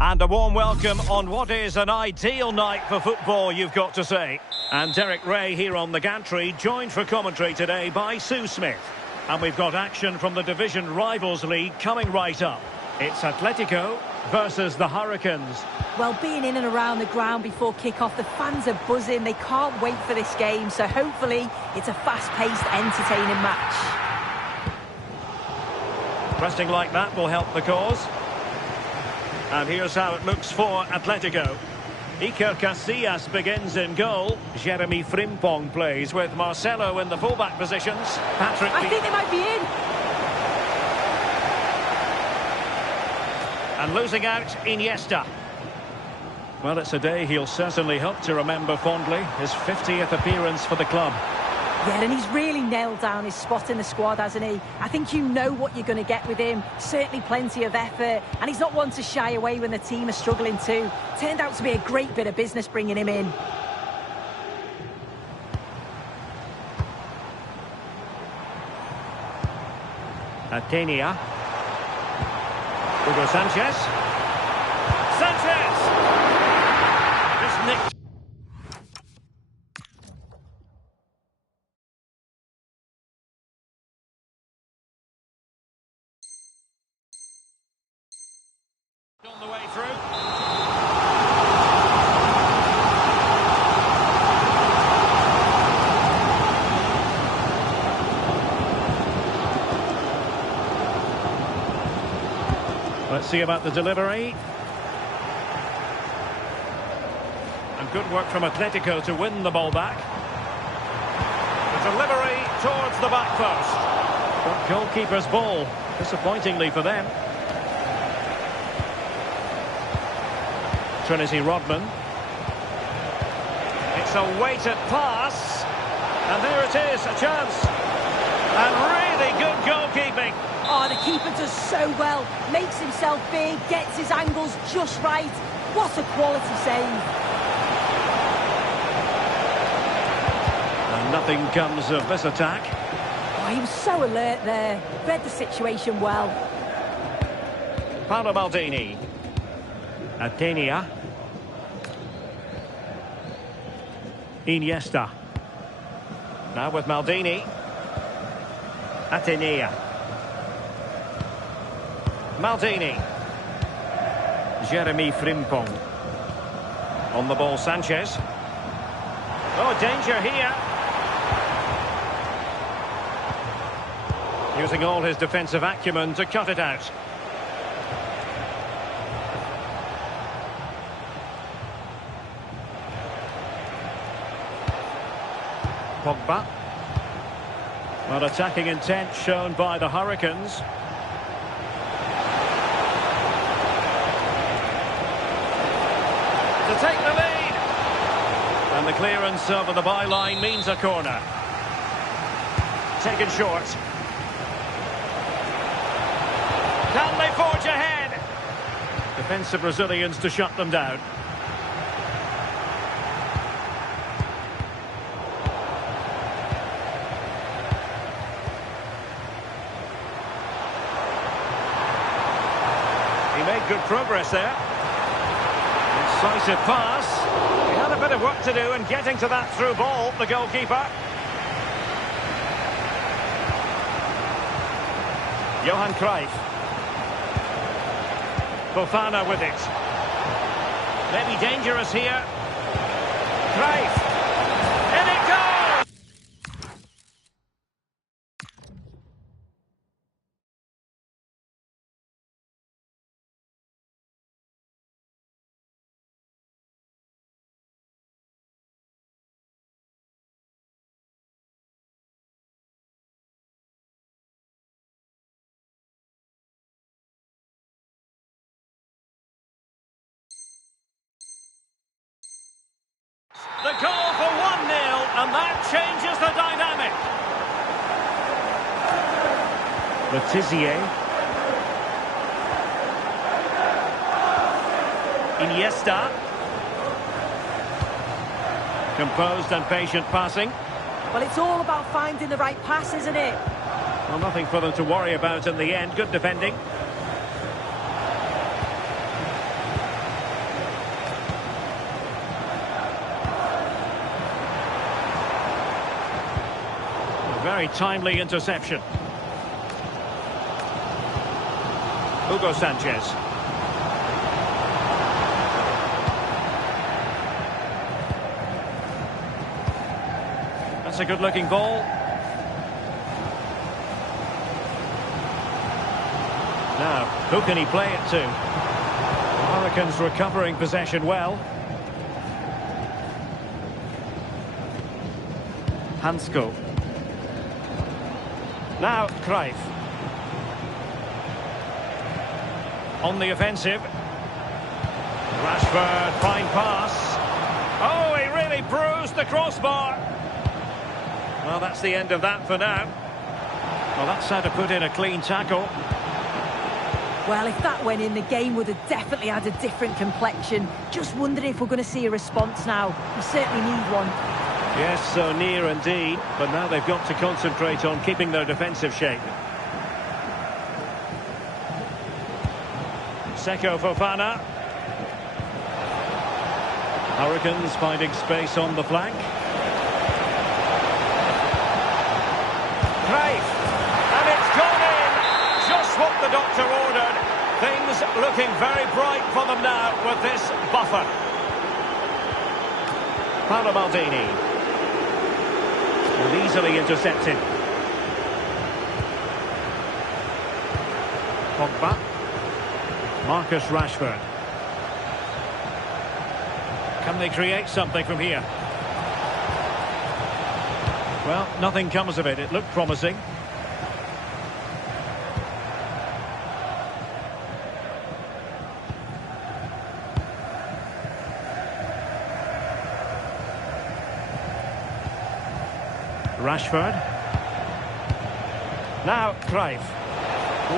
And a warm welcome on what is an ideal night for football, you've got to say. And Derek Ray here on the gantry, joined for commentary today by Sue Smith. And we've got action from the Division Rivals League coming right up. It's Atletico versus the Hurricanes. Well, being in and around the ground before kick-off, the fans are buzzing. They can't wait for this game, so hopefully it's a fast-paced, entertaining match. Pressing like that will help the cause. And here's how it looks for Atletico. Iker Casillas begins in goal. Jeremy Frimpong plays with Marcelo in the fullback positions. I think they might be in. And losing out, Iniesta. Well, it's a day he'll certainly hope to remember fondly. His 50th appearance for the club. Yeah, and he's really nailed down his spot in the squad, hasn't he? I think you know what you're going to get with him. Certainly plenty of effort. And he's not one to shy away when the team are struggling too. Turned out to be a great bit of business bringing him in. Atenia. Hugo Sanchez. Sanchez! Just nicked. On the way through. Let's see about the delivery. And good work from Atletico to win the ball back. The delivery towards the back post. But goalkeeper's ball, disappointingly for them. Trinity Rodman. It's a weighted pass. And there it is, a chance. And really good goalkeeping. Oh, the keeper does so well. Makes himself big, gets his angles just right. What a quality save. And nothing comes of this attack. Oh, he was so alert there. Read the situation well. Paolo Maldini. Atenia. Iniesta. Now with Maldini. Atenea. Maldini. Jeremy Frimpong. On the ball, Sanchez. Oh, danger here. Using all his defensive acumen to cut it out. Pogba. Well, attacking intent shown by the Hurricanes. To take the lead. And the clearance over the byline means a corner. Taken short. Can they forge ahead? Defensive Brazilians to shut them down. He made good progress there. Incisive pass. He had a bit of work to do in getting to that through ball, the goalkeeper. Johan Cruyff. Fofana with it. Maybe dangerous here. Cruyff. In it goes! The goal for 1-0, and that changes the dynamic. Letizier. Iniesta. Composed and patient passing. Well, it's all about finding the right pass, isn't it? Well, nothing for them to worry about in the end. Good defending. very timely interception. Hugo Sanchez. That's a good-looking ball. Now, who can he play it to? Hurricanes recovering possession well. Hansko. Now, Cruyff. On the offensive. Rashford, fine pass. Oh, he really bruised the crossbar. Well, that's the end of that for now. Well, that's how to put in a clean tackle. Well, if that went in, the game would have definitely had a different complexion. Just wondering if we're going to see a response now. We certainly need one. Yes, so near indeed. But now they've got to concentrate on keeping their defensive shape. Seko Fofana. Hurricanes finding space on the flank. Cruyff. And it's gone in. Just what the doctor ordered. Things looking very bright for them now with this buffer. Paolo Maldini. And easily intercepted. Pogba. Marcus Rashford. Can they create something from here? Well, nothing comes of it. It looked promising. Rashford. Now Cruyff.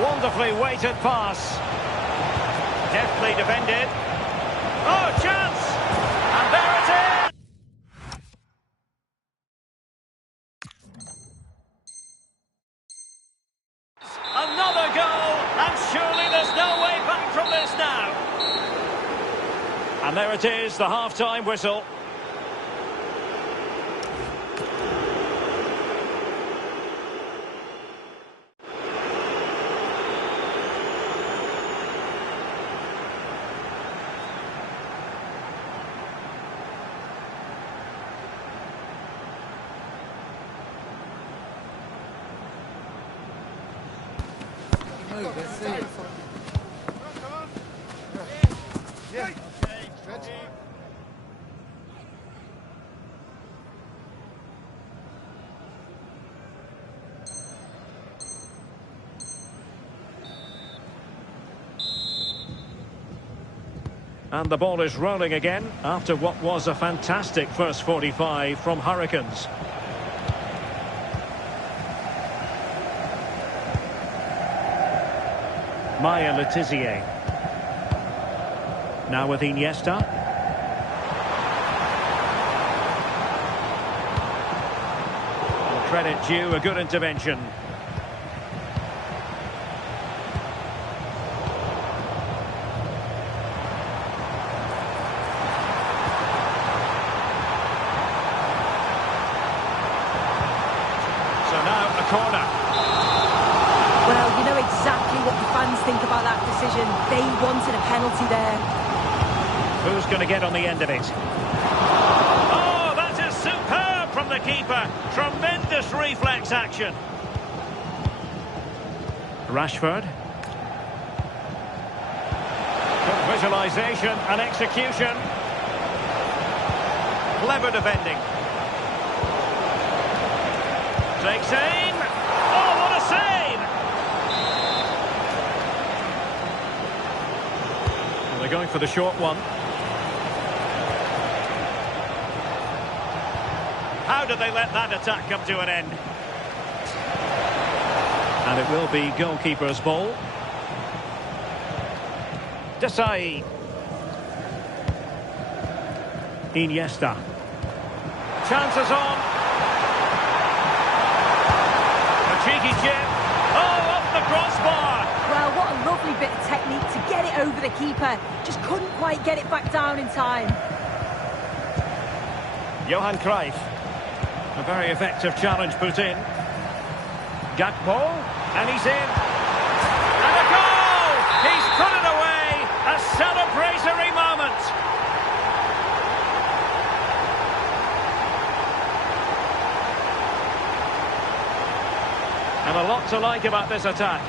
Wonderfully weighted pass. Deftly defended. Oh, chance! And there it is! Another goal, and surely there's no way back from this now. And there it is, the half-time whistle. And the ball is rolling again after what was a fantastic first 45 from Hurricanes. Maya Letizier. Now with Iniesta. And credit due, a good intervention. Corner. Well, you know exactly what the fans think about that decision. They wanted a penalty there. Who's going to get on the end of it? Oh, that is superb from the keeper. Tremendous reflex action. Rashford. Good visualisation and execution. Clever defending. Takes aim. Oh, what a save! Well, they're going for the short one. How did they let that attack come to an end? And it will be goalkeeper's ball. Desai. Iniesta. Chances on. Cheeky chip. Oh, off the crossbar. Well, what a lovely bit of technique to get it over the keeper. Just couldn't quite get it back down in time. Johan Cruyff. A very effective challenge put in. Gakpo, and he's in. And a goal! He's put it away! A celebratory moment! And a lot to like about this attack.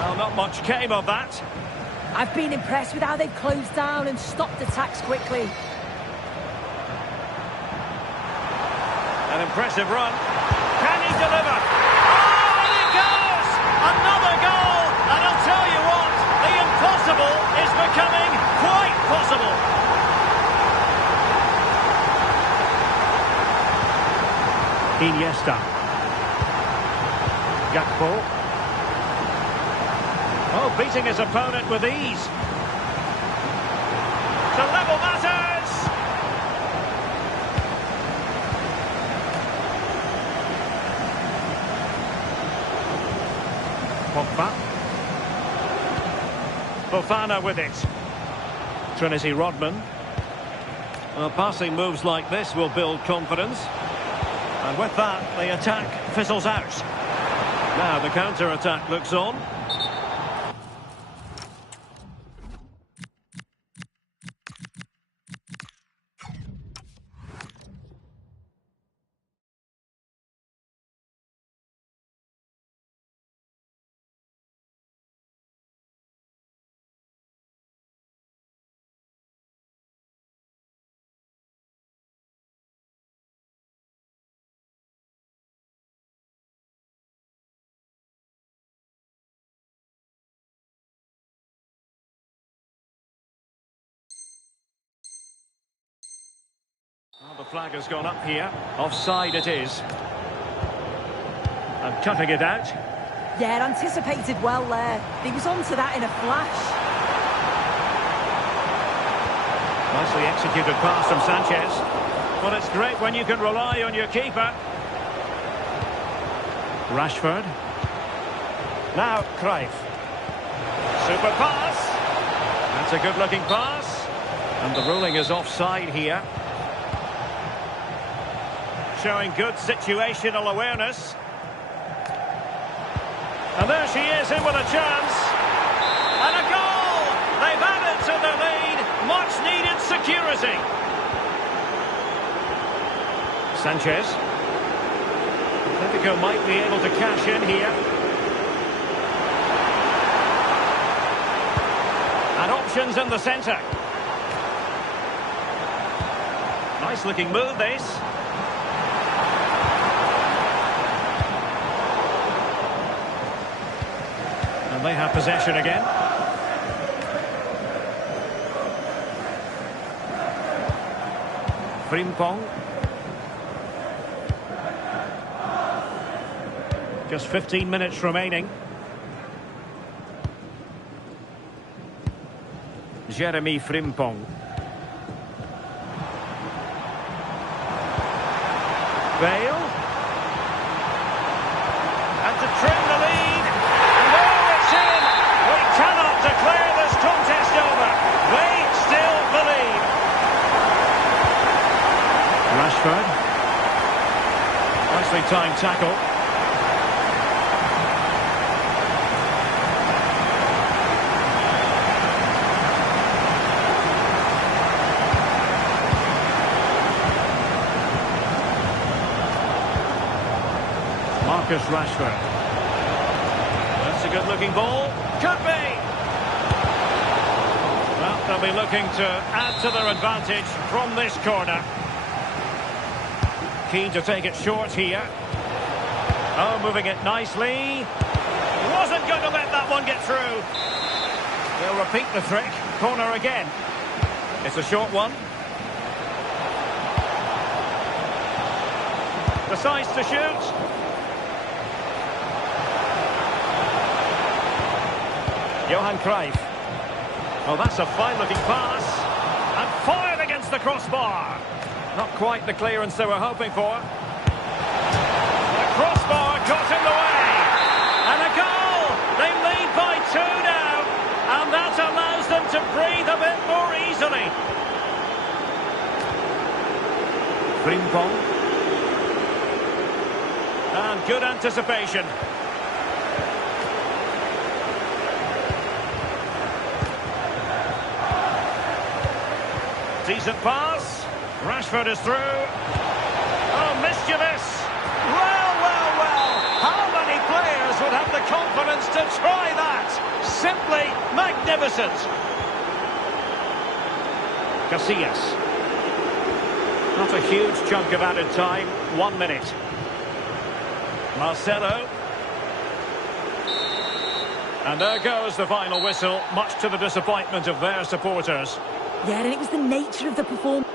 Well, not much came of that. I've been impressed with how they've closed down and stopped attacks quickly. An impressive run. Can he deliver? Oh, and it goes! Another goal! And I'll tell you what, the impossible is becoming quite possible. Iniesta. Gakpo. Oh, beating his opponent with ease. To level matters! Pogba. Fofana with it. Trinity Rodman. Well, passing moves like this will build confidence. And with that, the attack fizzles out. Now the counter-attack looks on. Well, the flag has gone up here. Offside it is. And cutting it out. Yeah, anticipated well there. He was onto that in a flash. Nicely executed pass from Sanchez. Well, it's great when you can rely on your keeper. Rashford. Now Cruyff. Super pass. That's a good-looking pass. And the ruling is offside here. Showing good situational awareness. And there she is, in with a chance. And a goal! They've added to their lead. Much needed security. Sanchez. Atletico might be able to cash in here. And options in the centre. Nice looking move, this. And they have possession again. Frimpong. Just 15 minutes remaining. Jeremy Frimpong. Bale. And to trim the lead. And oh, it's in! We cannot declare this contest over. They still believe. Rashford. Nicely timed tackle. Marcus Rashford. That's a good-looking ball. Could be! Well, they'll be looking to add to their advantage from this corner. Keen to take it short here. Oh, moving it nicely. Wasn't going to let that one get through. They'll repeat the trick. Corner again. It's a short one. Decides to shoot. Johan Cruyff. Oh, that's a fine-looking pass. And fired against the crossbar. Not quite the clearance they were hoping for. The crossbar got in the way. And a goal! They lead by 2 now. And that allows them to breathe a bit more easily. Frimpong. And good anticipation. Decent pass. Rashford is through. Oh, mischievous. Well. How many players would have the confidence to try that? Simply magnificent. Casillas. Not a huge chunk of added time. 1 minute. Marcelo. And there goes the final whistle, much to the disappointment of their supporters. Yeah, and it was the nature of the performance.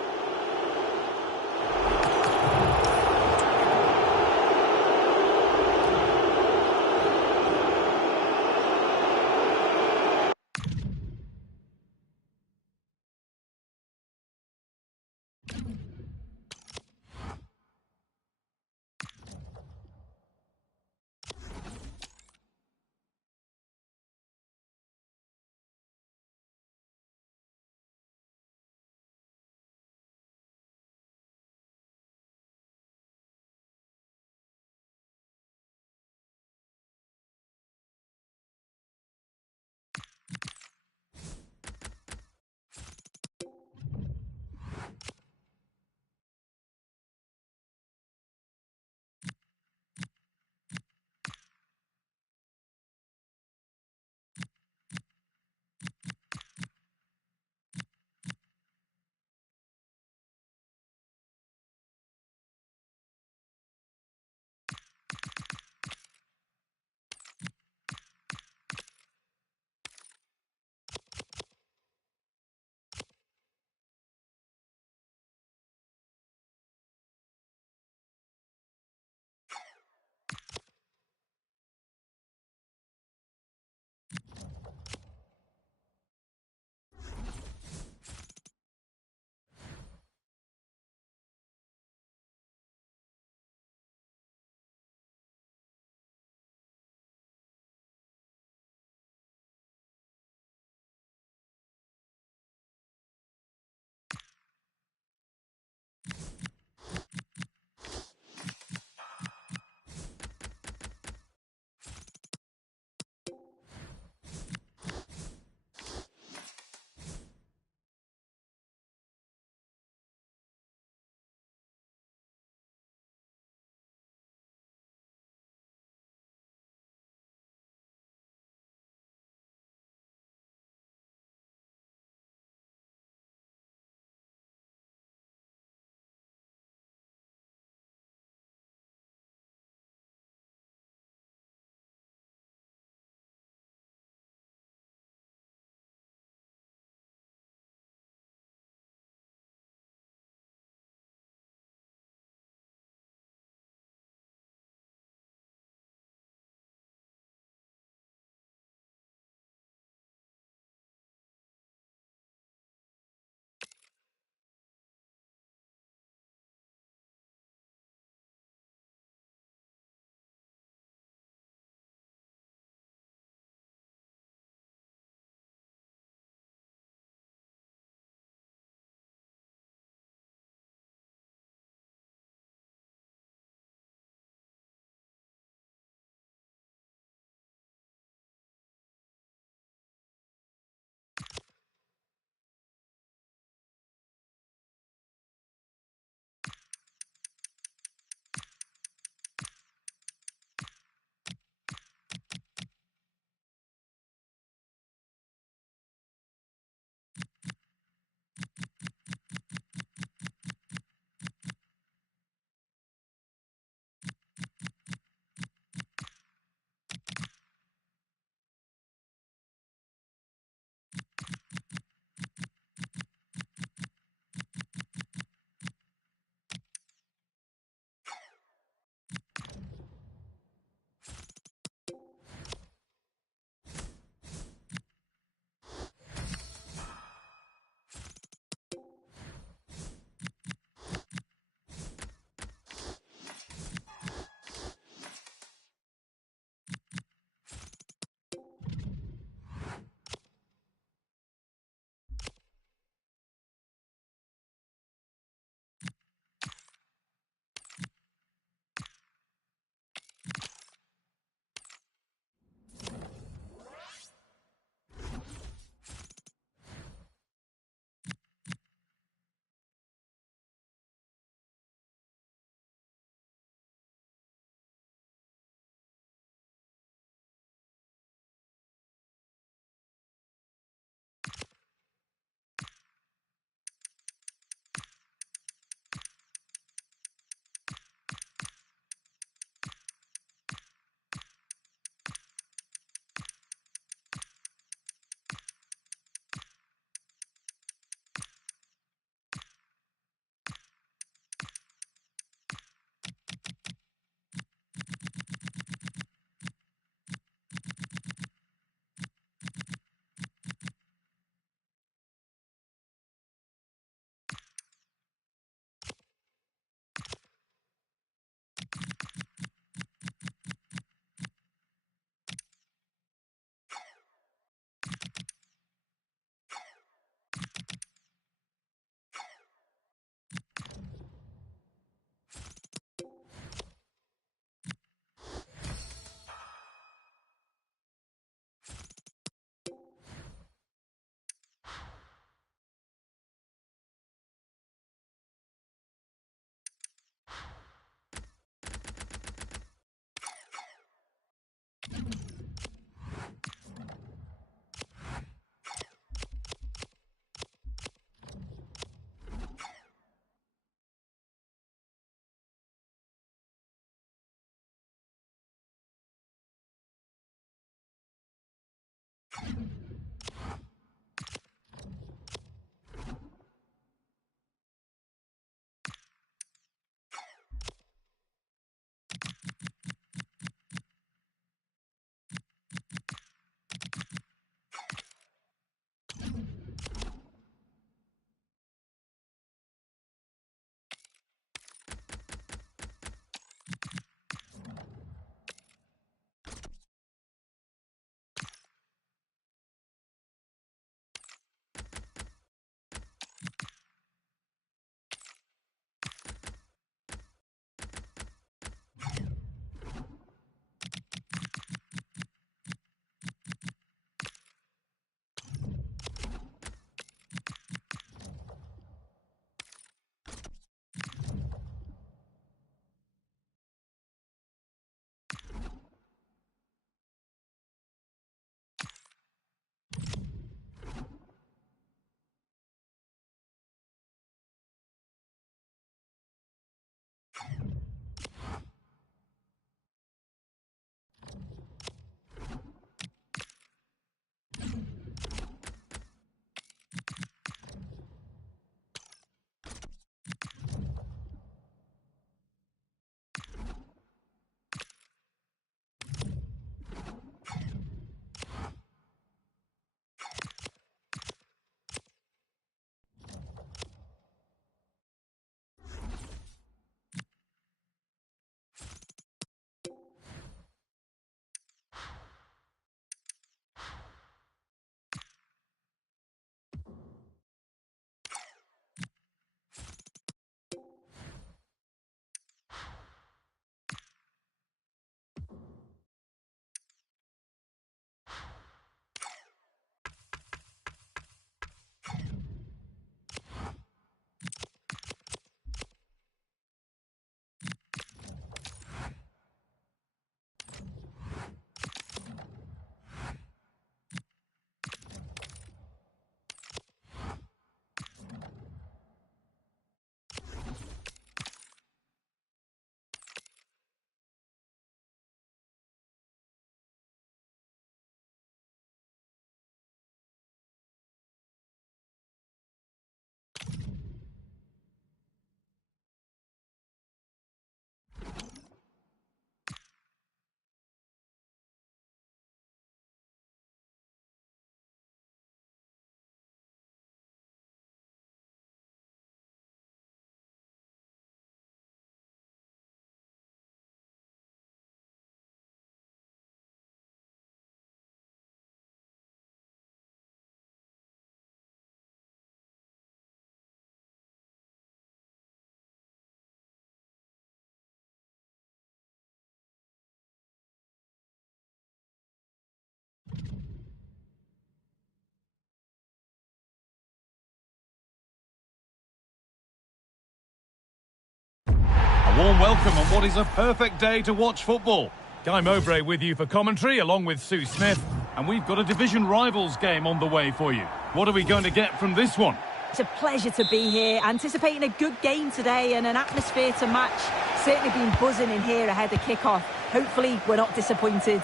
A warm welcome on what is a perfect day to watch football. Guy Mowbray with you for commentary, along with Sue Smith. And we've got a division rivals game on the way for you. What are we going to get from this one? It's a pleasure to be here, anticipating a good game today and an atmosphere to match. Certainly been buzzing in here ahead of kick-off. Hopefully we're not disappointed.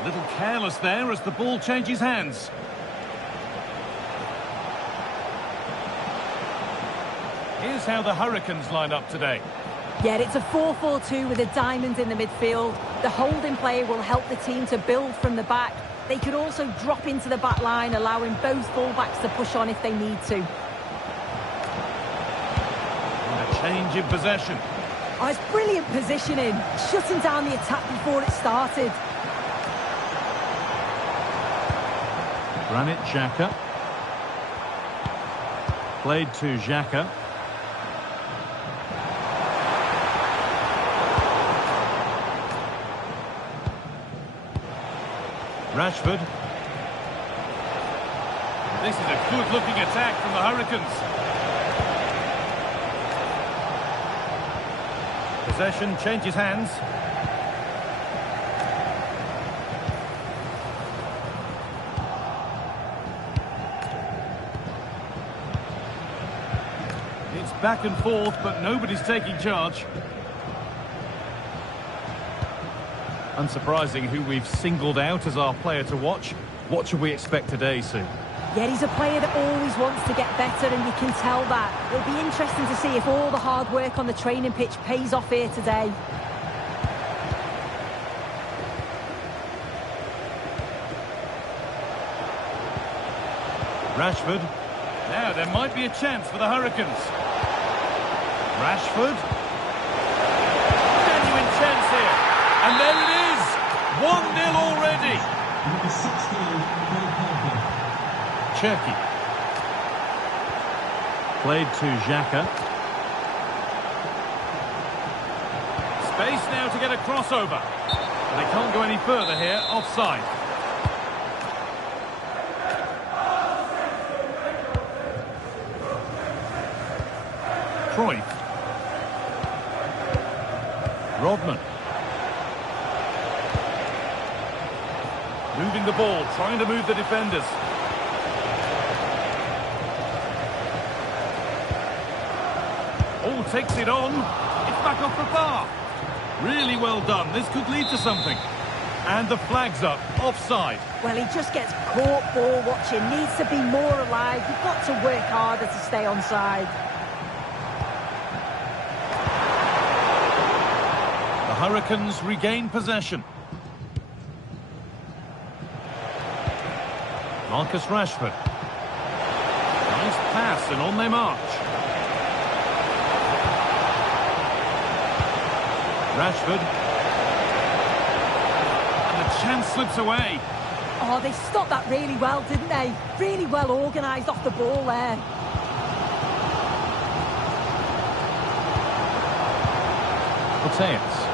A little careless there as the ball changes hands. Here's how the Hurricanes line up today. Yeah, it's a 4-4-2 with a diamond in the midfield. The holding player will help the team to build from the back. They could also drop into the back line, allowing both fullbacks to push on if they need to. And a change in possession. Oh, it's brilliant positioning, shutting down the attack before it started. Granit Xhaka. Played to Xhaka. Rashford. This is a good-looking attack from the Hurricanes. Possession changes hands. It's back and forth, but nobody's taking charge. Unsurprising who we've singled out as our player to watch. What should we expect today, Sue? Yeah, he's a player that always wants to get better, and you can tell that. It'll be interesting to see if all the hard work on the training pitch pays off here today. Rashford. Now, there might be a chance for the Hurricanes. Rashford. Genuine chance here. And there it is. 1-0 already. Number 16, Paul Pogba. Cherky. Played to Xhaka. Space now to get a crossover. But they can't go any further here. Offside. Cruyff. Rodman. Moving the ball, trying to move the defenders. Oh, takes it on. It's back off the bar. Really well done. This could lead to something. And the flag's up. Offside. Well, he just gets caught ball watching. Needs to be more alive. You've got to work harder to stay onside. The Hurricanes regain possession. Marcus Rashford. Nice pass and on they march. Rashford. And the chance slips away. Oh, they stopped that really well, didn't they? Really well organised off the ball there. Puteas.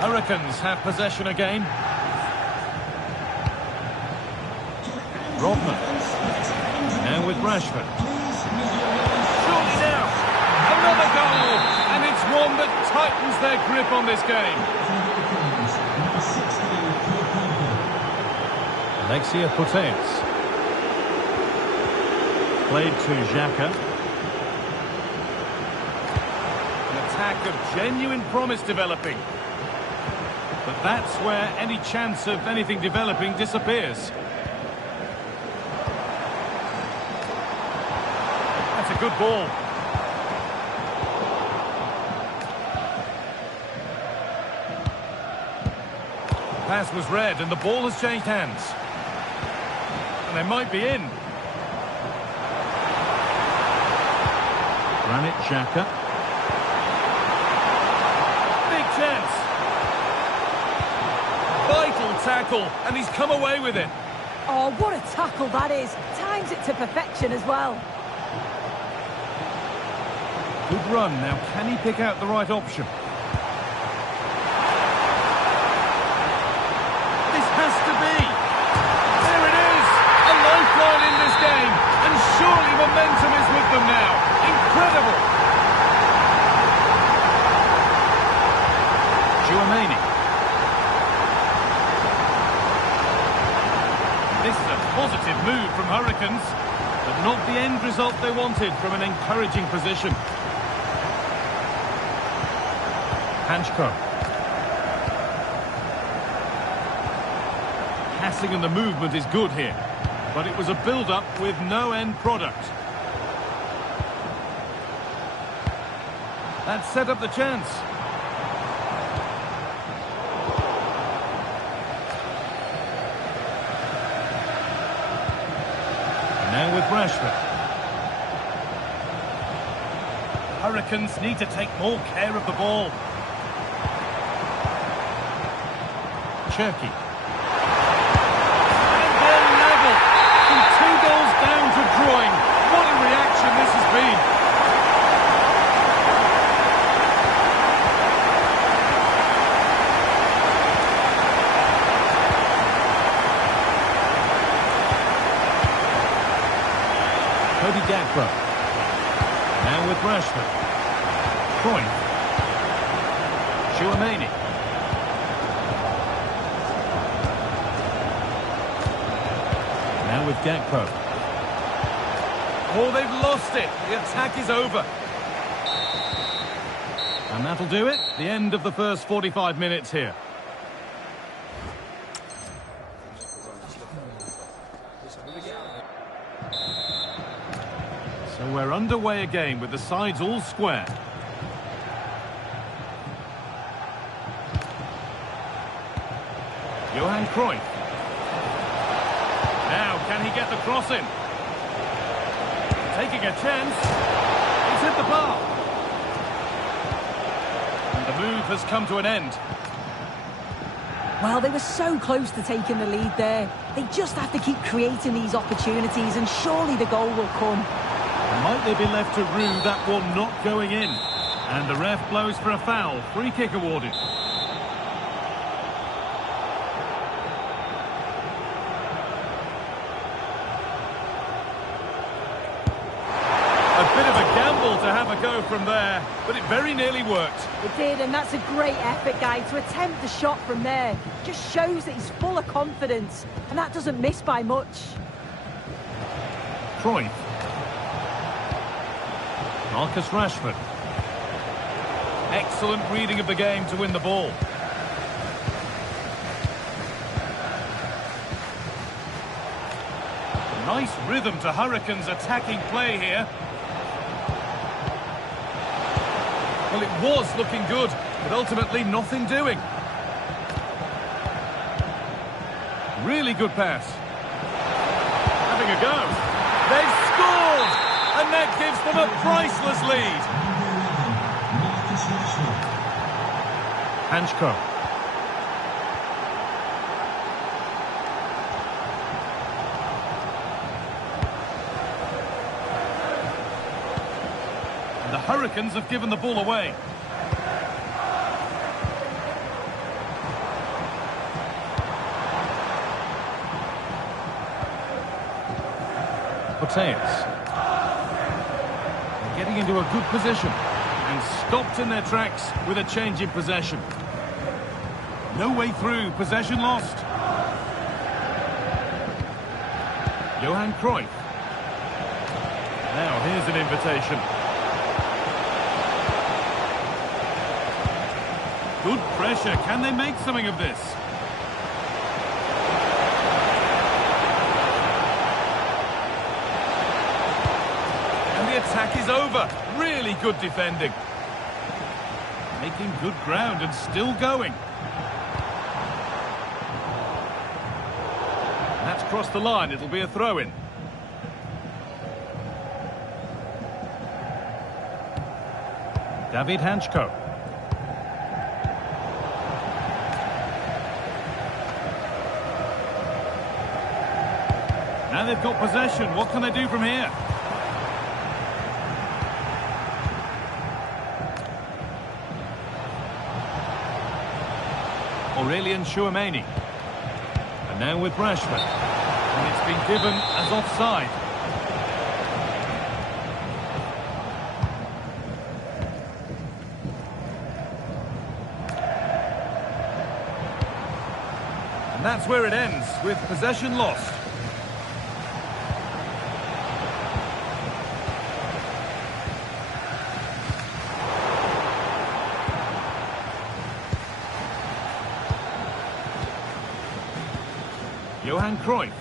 Hurricanes have possession again. Rodman. Now with Rashford. Surely now. Another goal. And it's one that tightens their grip on this game. Alexia Puteas. Played to Xhaka. An attack of genuine promise developing. But that's where any chance of anything developing disappears. That's a good ball. The pass was read and the ball has changed hands. And they might be in. Granit Xhaka. Big chance. Vital tackle, and he's come away with it. Oh, what a tackle that is. Times it to perfection as well. Good run. Now, can he pick out the right option? This has to be. There it is. A lifeline in this game. And surely momentum is with them now. Incredible. Tchouaméni. This is a positive move from Hurricanes, but not the end result they wanted from an encouraging position. Hanchko. Passing and the movement is good here, but it was a build-up with no end product. That set up the chance. Now with Rashford. Hurricanes need to take more care of the ball. Cherky. And they're level. From 2 goals down to drawing. What a reaction this has been. Cody Gakpo. Now with Rashford. Cruyff. Tchouaméni. Now with Gakpo. Oh, they've lost it. The attack is over. And that'll do it. The end of the first 45 minutes here. So we're underway again with the sides all square. Johan Cruyff. Now, can he get the cross in? Taking a chance. He's hit the bar. And the move has come to an end. Well, they were so close to taking the lead there. They just have to keep creating these opportunities and surely the goal will come. And might they be left to rue that one not going in? And the ref blows for a foul. Free kick awarded. A bit of a gamble to have a go from there, but it very nearly worked. It did, and that's a great effort, guy. To attempt the shot from there just shows that he's full of confidence, and that doesn't miss by much. Cruyff. Marcus Rashford. Excellent reading of the game to win the ball. Nice rhythm to Hurricanes' attacking play here. Well, it was looking good, but ultimately nothing doing. Really good pass. Having a go. They've scored! And that gives them a priceless lead. Hanchko. The Hurricanes have given the ball away. Mateus. They're getting into a good position and stopped in their tracks with a change in possession. No way through, possession lost. Johan Cruyff. Now here's an invitation. Good pressure. Can they make something of this? And the attack is over. Really good defending. Making good ground and still going. That's crossed the line. It'll be a throw-in. David Hanchko. Now they've got possession. What can they do from here? Aurelien Chouameni. And now with Rashford. And it's been given as offside. And that's where it ends, with possession lost. Johan Cruyff.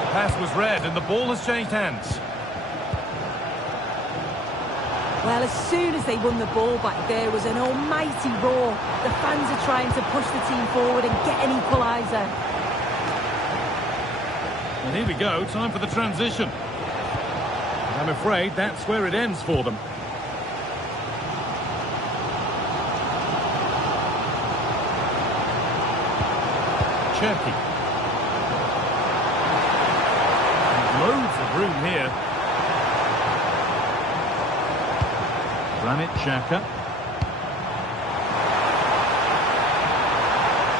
The pass was read and the ball has changed hands. Well, as soon as they won the ball back, there was an almighty roar. The fans are trying to push the team forward and get an equaliser. And here we go, time for the transition. And I'm afraid that's where it ends for them. Cherki. And loads of room here. Granit Xhaka.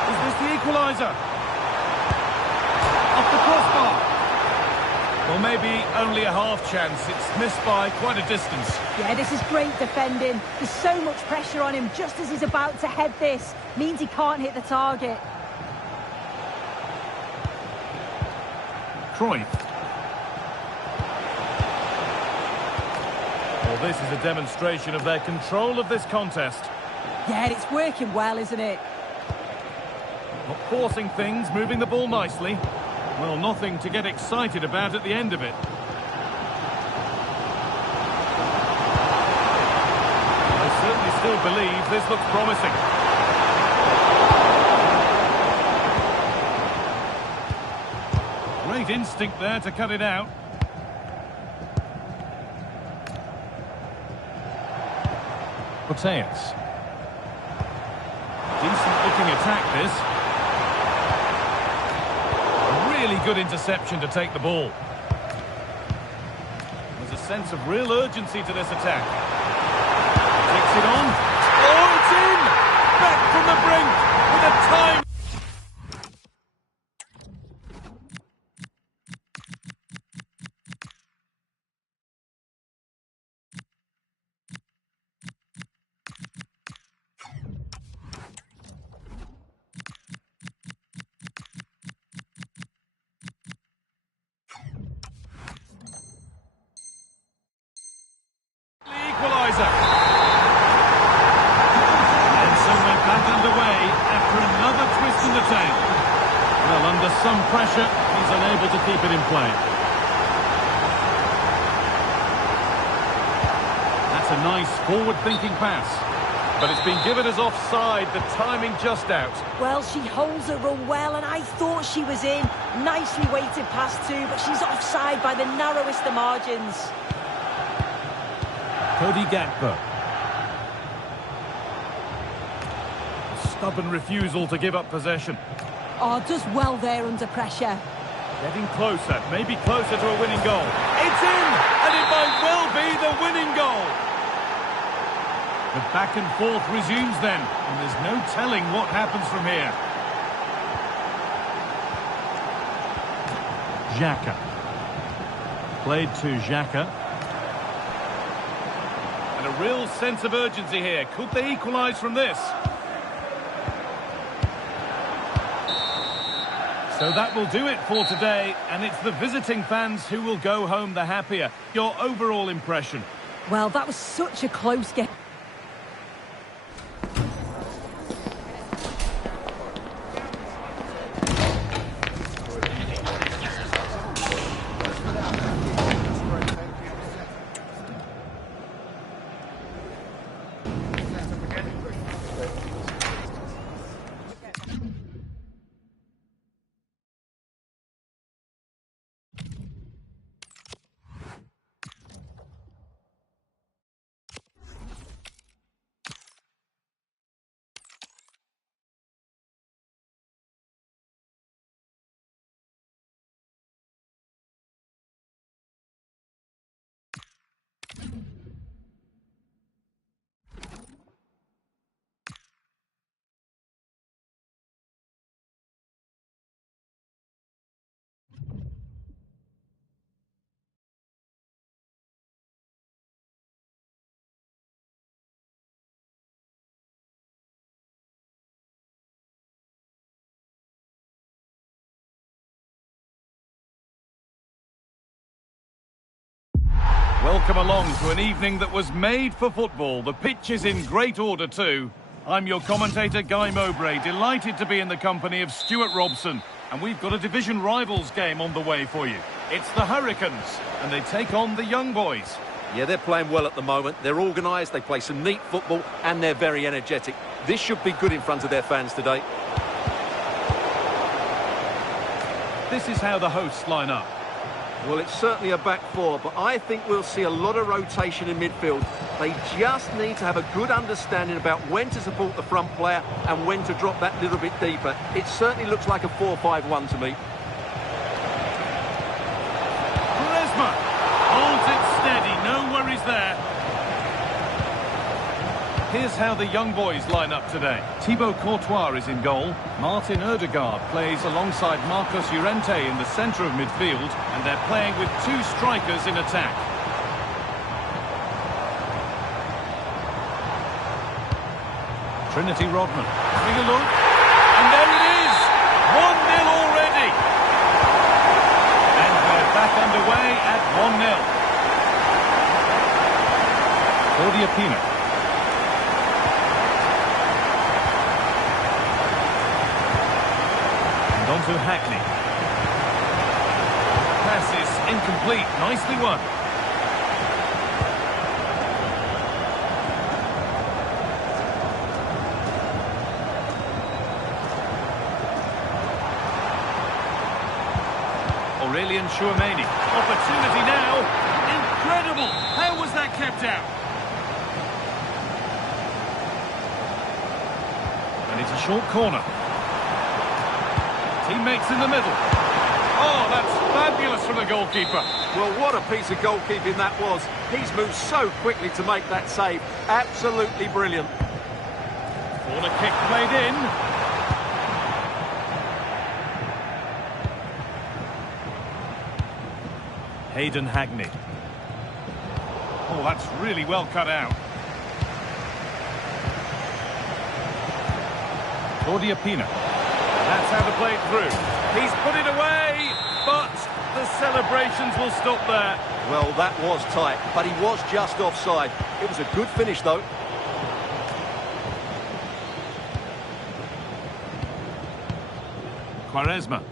Is this the equaliser? Off the crossbar. Well, maybe only a half chance. It's missed by quite a distance. Yeah, this is great defending. There's so much pressure on him just as he's about to head this. Means he can't hit the target. Cruyff. Well, this is a demonstration of their control of this contest. Yeah, it's working well, isn't it? Not forcing things, moving the ball nicely. Well, nothing to get excited about at the end of it. I certainly still believe this looks promising. Great instinct there to cut it out. Mateus. Decent looking attack this. Really good interception to take the ball. There's a sense of real urgency to this attack. Takes it on. Oh, it's in! Back from the brink with a time. Equaliser. And so we're back underway after another twist in the tail. Well, under some pressure, he's unable to keep it in play. That's a nice forward-thinking pass. But it's been given as offside, the timing just out. Well, she holds her run well, and I thought she was in. Nicely weighted pass too, but she's offside by the narrowest of margins. Cody Gakpo. Stubborn refusal to give up possession. Oh, does well there under pressure. Getting closer, maybe closer to a winning goal. It's in! And it might well be the winning goal! The back and forth resumes then, and there's no telling what happens from here. Xhaka. Played to Xhaka. And a real sense of urgency here. Could they equalise from this? So that will do it for today, and it's the visiting fans who will go home the happier. Your overall impression? Well, that was such a close game. Welcome along to an evening that was made for football. The pitch is in great order too. I'm your commentator, Guy Mowbray, delighted to be in the company of Stuart Robson. And we've got a division rivals game on the way for you. It's the Hurricanes, and they take on the young boys. Yeah, they're playing well at the moment. They're organised, they play some neat football, and they're very energetic. This should be good in front of their fans today. This is how the hosts line up. Well, it's certainly a back four, but I think we'll see a lot of rotation in midfield. They just need to have a good understanding about when to support the front player and when to drop that little bit deeper. It certainly looks like a 4-5-1 to me. Charisma holds it steady, no worries there. Here's how the young boys line up today. Thibaut Courtois is in goal. Martin Odegaard plays alongside Marcos Llorente in the centre of midfield, and they're playing with two strikers in attack. Trinity Rodman. Having a look. And there it is! 1-0 already! And we're back underway at 1-0. Claudia Pina. on to Hackney. Pass is incomplete. Nicely won. Aurelian Chouameni. Opportunity now. Incredible. How was that kept out? And it's a short corner. Teammates in the middle. Oh, that's fabulous from the goalkeeper. Well, what a piece of goalkeeping that was. He's moved so quickly to make that save. Absolutely brilliant. Corner kick played in. Hayden Hackney. Oh, that's really well cut out. Claudia Pina. That's how to play it through. He's put it away, but the celebrations will stop there. Well, that was tight, but he was just offside. It was a good finish, though. Quaresma.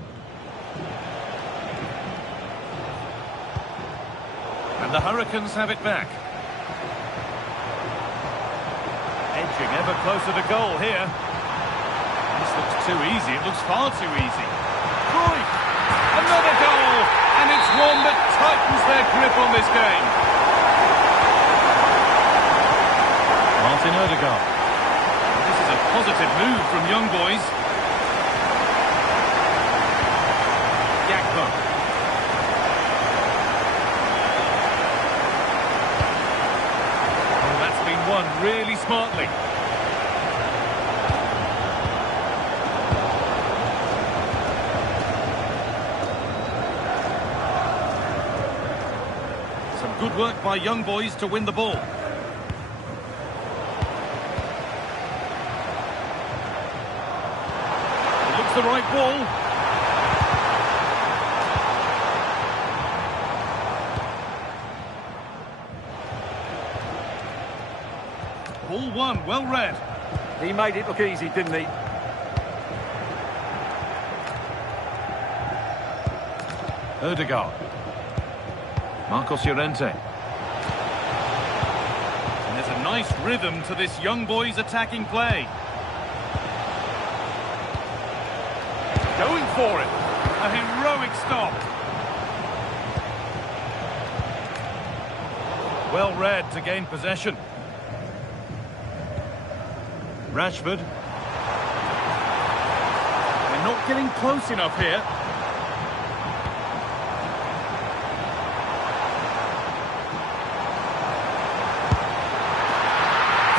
And the Hurricanes have it back. Edging ever closer to goal here. This looks too easy. It looks far too easy. Cruyff! Another goal! And it's one that tightens their grip on this game. Martin Odegaard. This is a positive move from young boys. Gakpo. Won really smartly. Some good work by young boys to win the ball. It looks the right ball. Ball one, well read. He made it look easy, didn't he? Odegaard. Marcos Llorente. And there's a nice rhythm to this young boy's attacking play. Going for it. A heroic stop. Well read to gain possession. Rashford. We're not getting close enough here.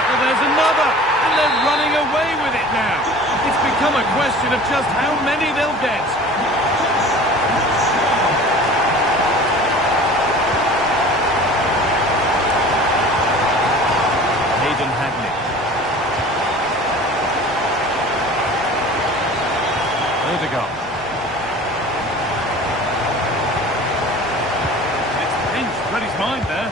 Well, there's another, and they're running away with it now. It's become a question of just how many they'll get. Hayden Hackney. Odegaard. It's pinched Freddie's mind there.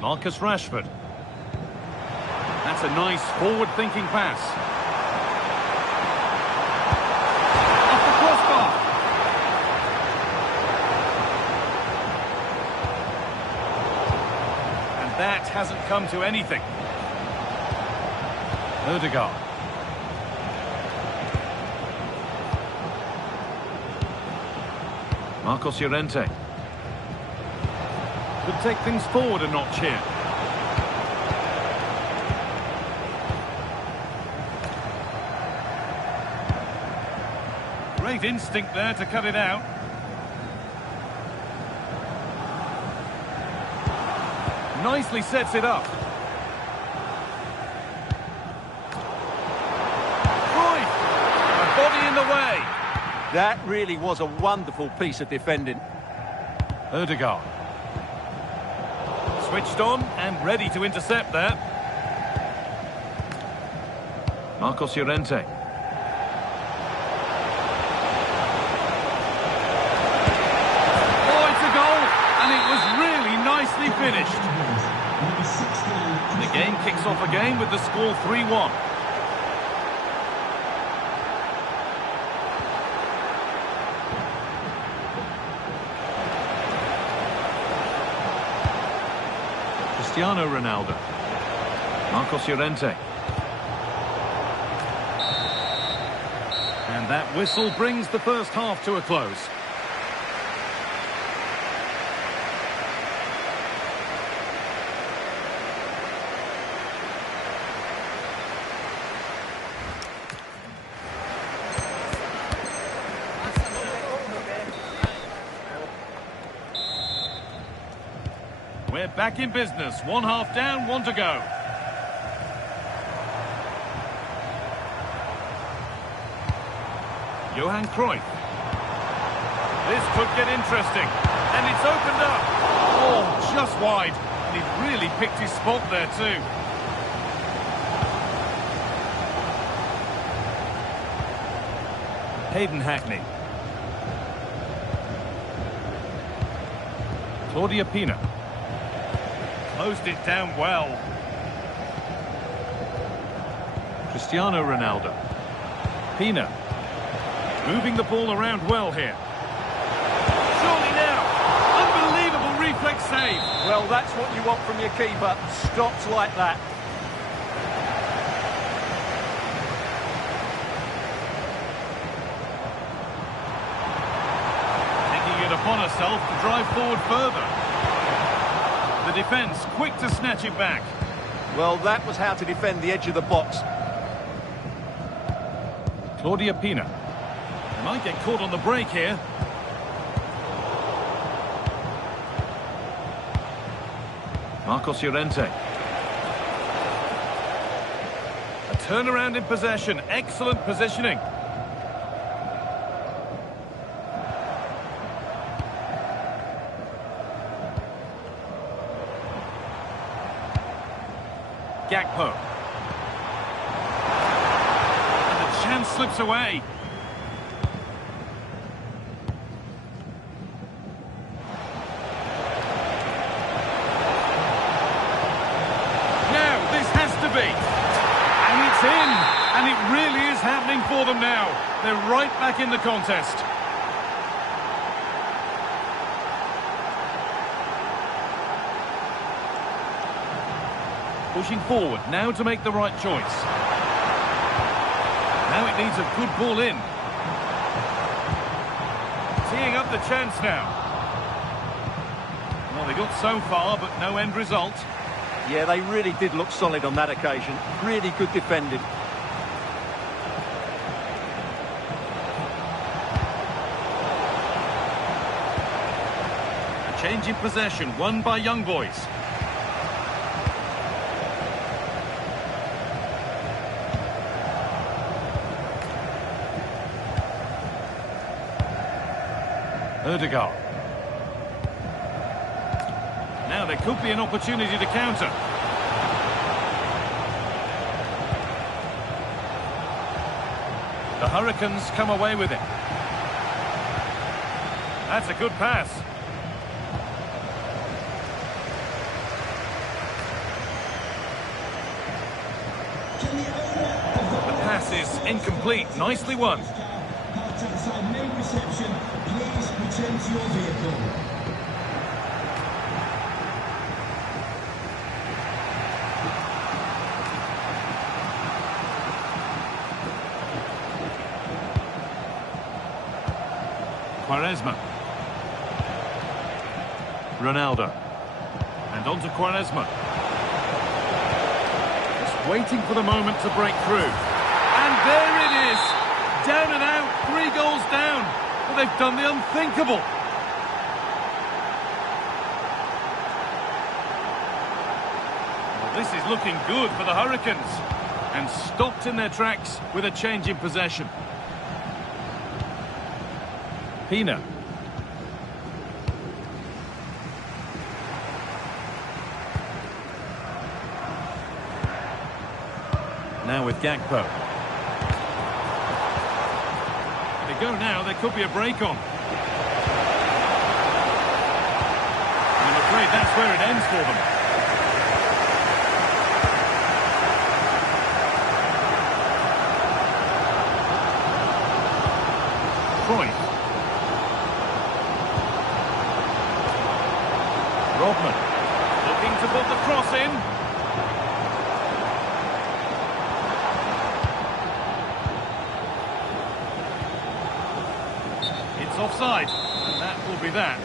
Marcus Rashford. That's a nice forward-thinking pass. Off the crossbar. That hasn't come to anything. Odegaard. Marcos Llorente. Could take things forward a notch here. Great instinct there to cut it out. Nicely sets it up. Cruyff! A body in the way. That really was a wonderful piece of defending. Odegaard. Switched on and ready to intercept there. Marcos Llorente. Oh, it's a goal! And it was really nicely finished. Game kicks off again with the score 3-1. Cristiano Ronaldo. Marcos Llorente. And that whistle brings the first half to a close. We're back in business. One half down, one to go. Johan Cruyff. This could get interesting. And it's opened up. Oh, just wide. And he really picked his spot there too. Hayden Hackney. Claudia Pina. Closed it down well. Cristiano Ronaldo. Pina. Moving the ball around well here. Surely now. Unbelievable reflex save. Well, that's what you want from your keeper. Stopped like that. Taking it upon herself to drive forward further. The defence quick to snatch it back. Well, that was how to defend the edge of the box. Claudia Pina. They might get caught on the break here. Marcos Llorente. A turnaround in possession. Excellent positioning. Gakpo. And the chance slips away. Now, this has to be. And it's in. And it really is happening for them now. They're right back in the contest. Pushing forward, now to make the right choice. Now it needs a good ball in. Teeing up the chance now. Well, they got so far, but no end result. Yeah, they really did look solid on that occasion. Really good defending. A change in possession, won by young boys. Ødegaard. Now there could be an opportunity to counter. The Hurricanes come away with it. That's a good pass. The pass is incomplete. Nicely won. Main reception, please return to your vehicle. Quaresma. Ronaldo. And on to Quaresma. Just waiting for the moment to break through. And there it is. Down and out, 3 goals down. But they've done the unthinkable. Well, this is looking good for the Hurricanes. And stopped in their tracks with a change in possession. Pina. Now with Gakpo. They go now, there could be a break on. I'm afraid that's where it ends for them. Cruyff. Rodman looking to put the cross in. It's offside, and that will be that.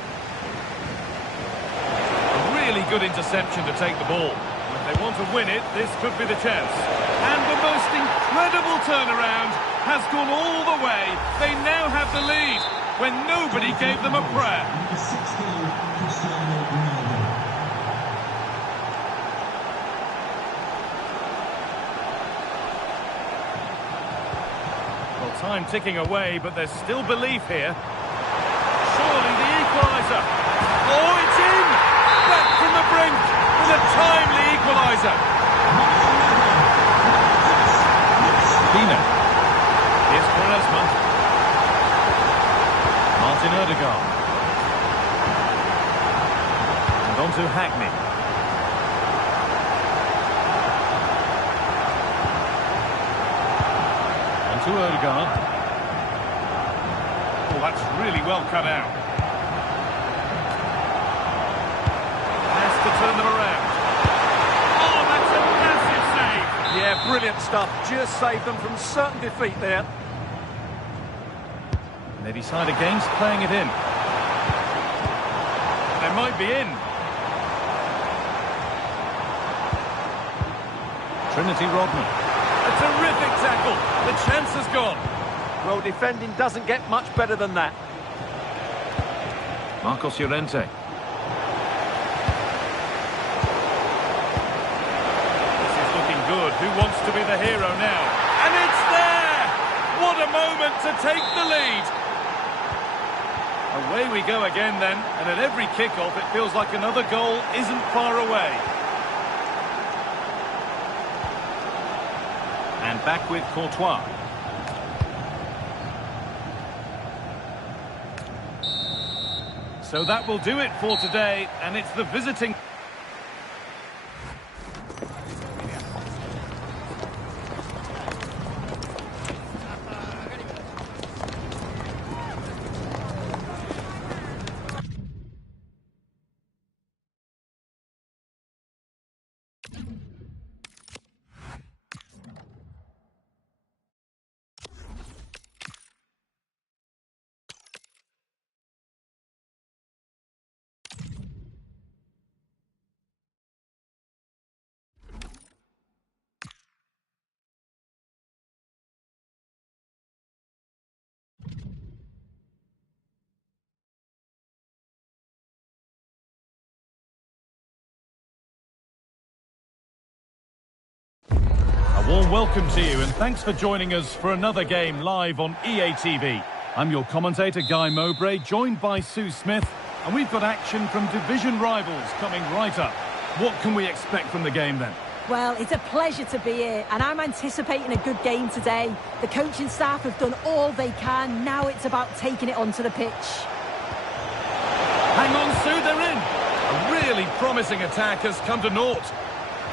A really good interception to take the ball. If they want to win it, this could be the chance. And the most incredible turnaround has gone all the way. They now have the lead when nobody gave them a prayer. Number 16, Cristiano Ronaldo. Well, time ticking away, but there's still belief here. Surely the equaliser. Oh, it's in! Back from the brink with a timely equaliser. Pina. Here's Quaresma. Martin Odegaard. And on to Hackney. On to Odegaard. Oh, that's really well cut out. Has to turn them around. Oh, that's a massive save. Yeah, brilliant stuff. Just saved them from certain defeat there. And they decide against playing it in. They might be in. Trinity Rodman. A terrific tackle. The chance has gone. Well, defending doesn't get much better than that. Marcos Llorente. This is looking good. Who wants to be the hero now? And it's there! What a moment to take the lead. Away we go again then, and at every kick-off it feels like another goal isn't far away. And back with Courtois. So that will do it for today, and it's the visiting... A warm welcome to you, and thanks for joining us for another game live on EA TV. I'm your commentator, Guy Mowbray, joined by Sue Smith, and we've got action from division rivals coming right up. What can we expect from the game then? Well, it's a pleasure to be here, and I'm anticipating a good game today. The coaching staff have done all they can. Now it's about taking it onto the pitch. Hang on, Sue, they're in. A really promising attack has come to naught.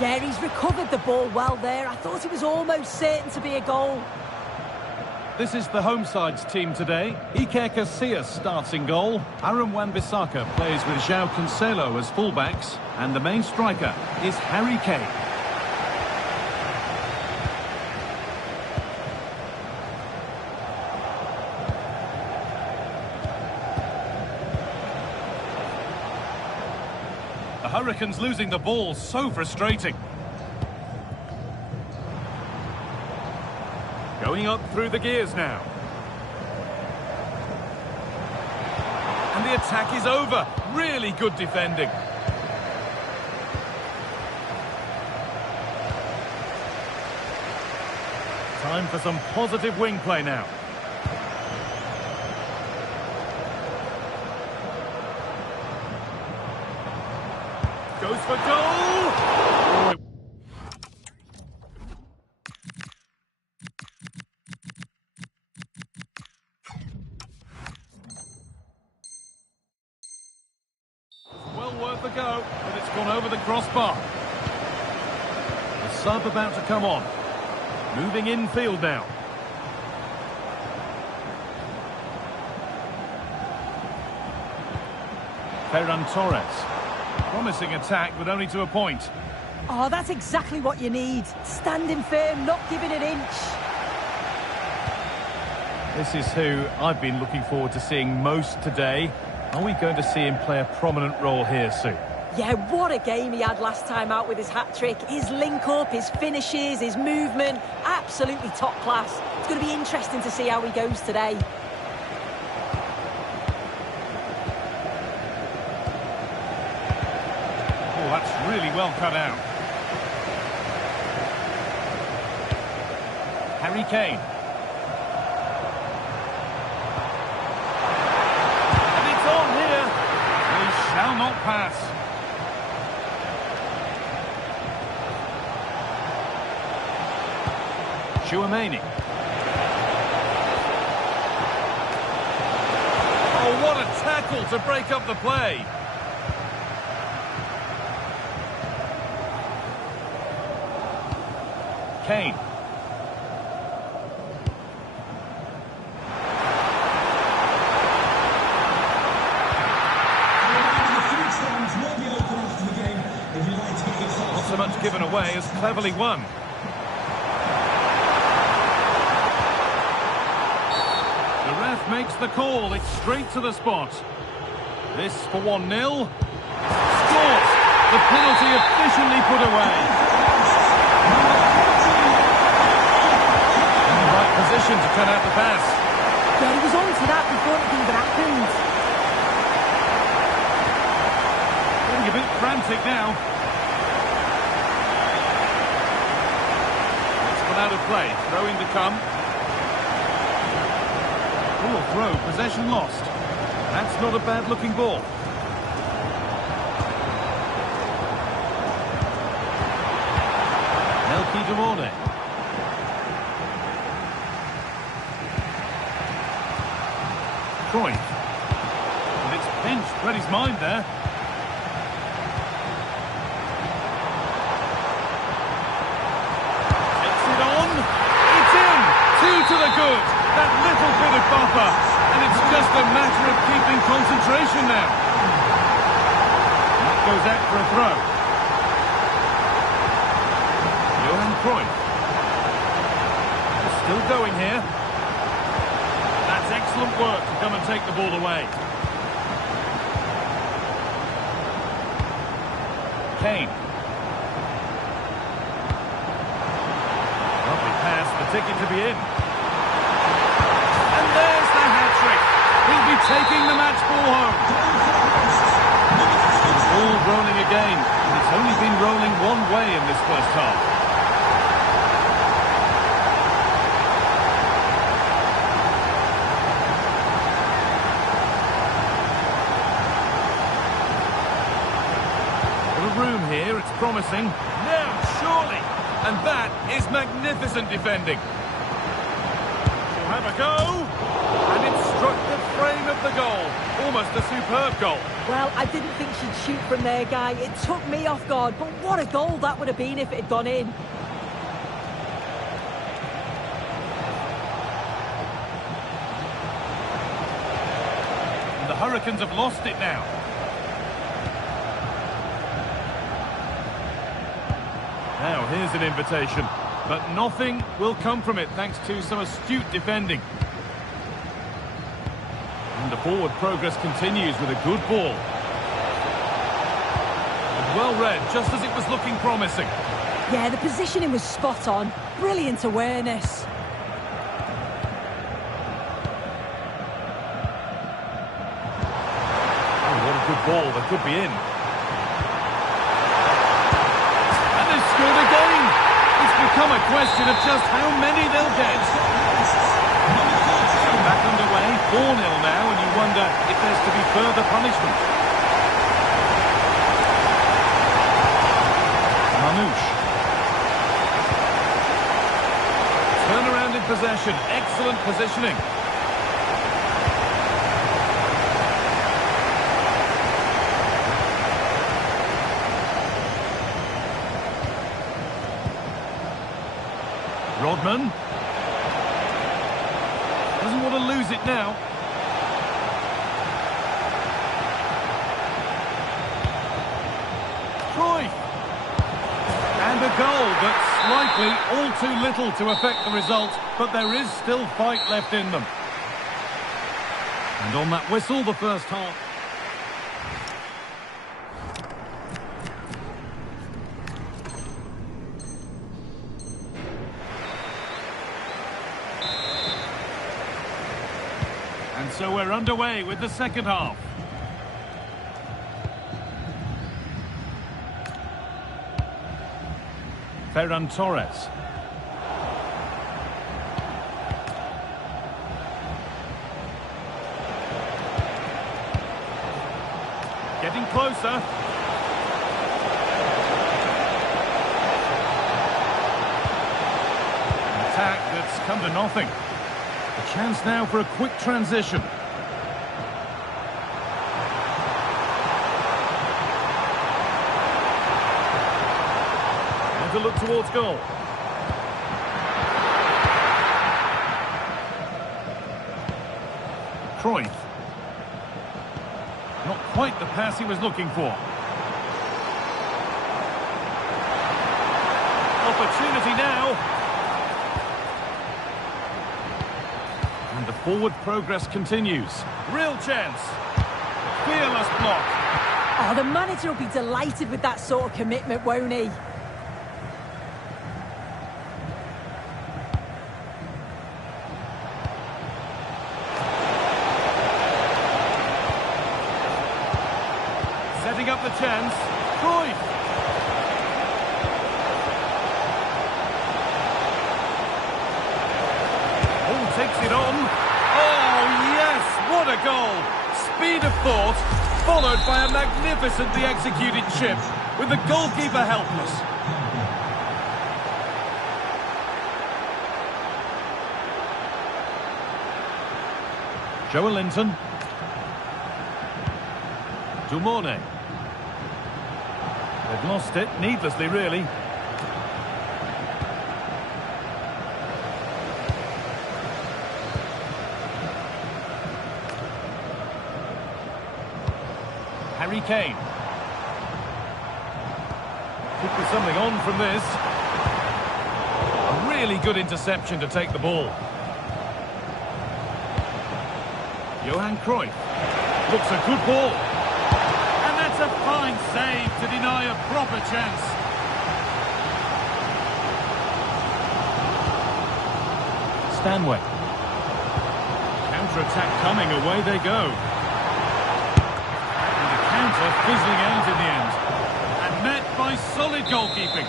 Yeah, he's recovered the ball well there. I thought it was almost certain to be a goal. This is the home side's team today. Iker Casillas starts in goal. Aaron Wan-Bissaka plays with João Cancelo as fullbacks. And the main striker is Harry Kane. The Hurricanes losing the ball, so frustrating. Going up through the gears now. And the attack is over. Really good defending. Time for some positive wing play now. Goes for goal! Well worth a go, but it's gone over the crossbar. The sub about to come on. Moving infield now. Ferran Torres. Promising attack, but only to a point. Oh, that's exactly what you need. Standing firm, not giving an inch. This is who I've been looking forward to seeing most today. Are we going to see him play a prominent role here soon? Yeah, what a game he had last time out with his hat-trick. His link-up, his finishes, his movement, absolutely top class. It's going to be interesting to see how he goes today. Oh, that's really well cut out. Harry Kane. And it's on here. He shall not pass. Chouameni. Oh, what a tackle to break up the play. Kane. Not so much given away as cleverly won. The ref makes the call. It's straight to the spot. This for 1-0. Scores! The penalty officially put away. In the right position to cut out the pass. Yeah, he was on to that before it even happened. Getting a bit frantic now. That's one out of play. Throw-in to come. Poor throw, possession lost. That's not a bad-looking ball. Melky Demorne. Cruyff. And it's pinched, read his mind there. Takes it on. It's in. 2 to the good. That little bit of buffer. And it's just a matter of keeping concentration now. That goes out for a throw. Johan Cruyff. Still going here. That's excellent work to come and take the ball away. Kane. Lovely pass, the ticket to be in. And there's the hat-trick. He'll be taking the match ball home. Ball rolling again. It's only been rolling one way in this first half. Room here, it's promising. Now, surely! And that is magnificent defending. She'll have a go. And it struck the frame of the goal. Almost a superb goal. Well, I didn't think she'd shoot from there, Guy. It took me off guard, but what a goal that would have been if it had gone in. And the Hurricanes have lost it now. Now, here's an invitation, but nothing will come from it thanks to some astute defending. And the forward progress continues with a good ball. And well read, just as it was looking promising. Yeah, the positioning was spot on. Brilliant awareness. Oh, what a good ball, that could be in. Scored again. It's become a question of just how many they'll get. So back underway, 4-0 now, and you wonder if there's to be further punishment. Manouche. Turnaround in possession, excellent positioning. Rodman. Doesn't want to lose it now. goal, but likely all too little to affect the result, but there is still fight left in them. And on that whistle, the first half. And so we're underway with the second half. Ferran Torres. Getting closer. An attack that's come to nothing. A chance now for a quick transition. And to look towards goal. Cruyff. Not quite the pass he was looking for. Opportunity now. And the forward progress continues. Real chance. Fearless block. Oh, the manager will be delighted with that sort of commitment, won't he? Setting up the chance. Cruyff. Oh, takes it on. Oh, yes! What a goal! Speed of thought, followed by a magnificently executed chip, with the goalkeeper helpless. Joelinton. Dumorne. They've lost it, needlessly really. Harry Kane. Could be something on from this. A really good interception to take the ball. Johan Cruyff. Looks a good ball. And that's a fine save to deny a proper chance. Stanway. Counter-attack coming, away they go. And the counter fizzling out in the end. And met by solid goalkeeping.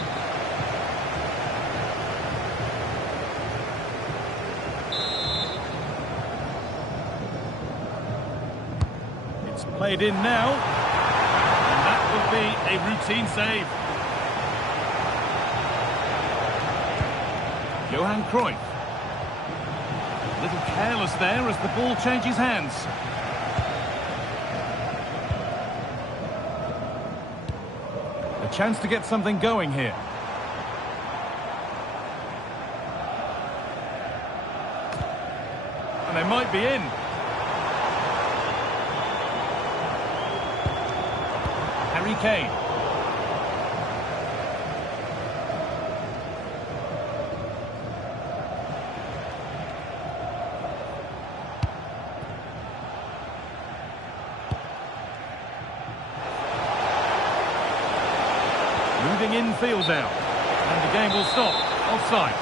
It's played in now. And that will be a routine save. Johan Cruyff. A little careless there as the ball changes hands. A chance to get something going here. And they might be in. Harry Kane. Moving infield now. And the game will stop. Offside.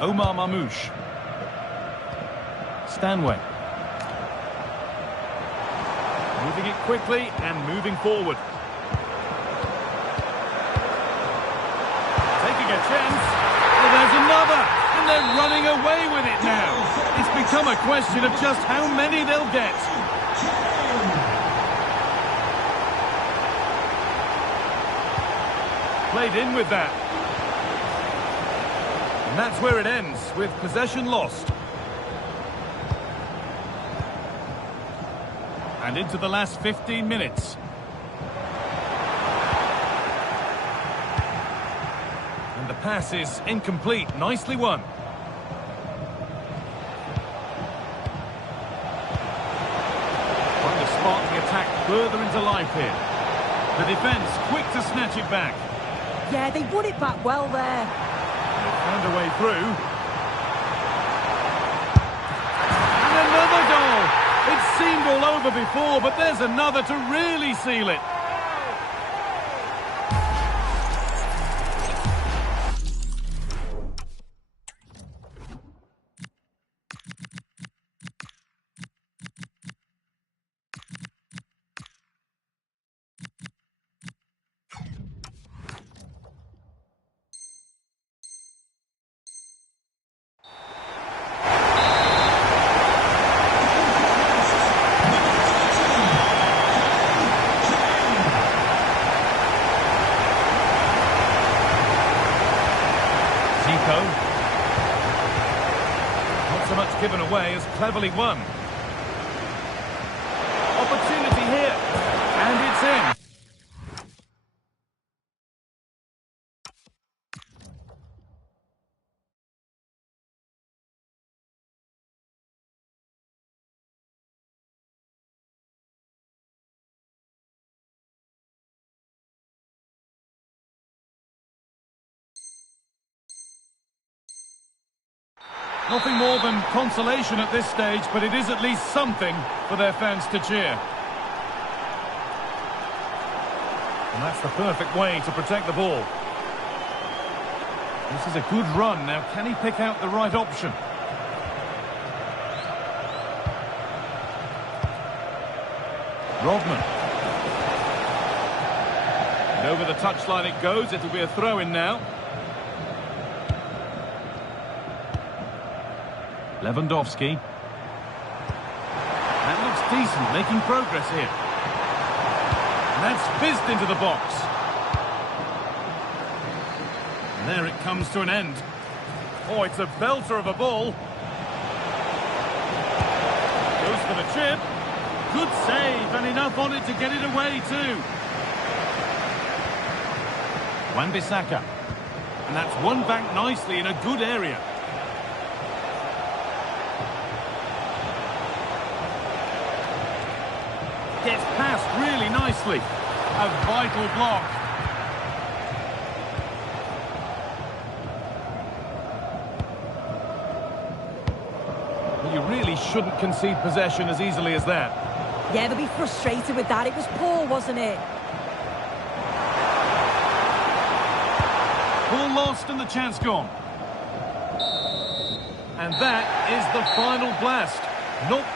Omar Mamouche. Stanway. Moving it quickly and moving forward. Taking a chance. Well, there's another. And they're running away with it now. It's become a question of just how many they'll get. Played in with that. And that's where it ends, with possession lost. And into the last 15 minutes. And the pass is incomplete. Nicely won. Trying to spark the further into life here. The defence quick to snatch it back. Yeah, they won it back well there. They found a way through. And another goal! It seemed all over before, but there's another to really seal it. Not so much given away as cleverly won. Opportunity here, and it's in. Nothing more than consolation at this stage, but it is at least something for their fans to cheer. And that's the perfect way to protect the ball. This is a good run. Now, can he pick out the right option? Rodman. And over the touchline it goes. It'll be a throw-in now. Lewandowski. That looks decent, making progress here. And that's fizzed into the box. And there it comes to an end. Oh, it's a belter of a ball. Goes for the chip. Good save, and enough on it to get it away too. Wan-Bissaka. And that's won back nicely in a good area. Gets past really nicely. A vital block. Well, you really shouldn't concede possession as easily as that. Yeah, they'll be frustrated with that. It was poor, wasn't it? Ball lost and the chance gone. And that is the final blast. Not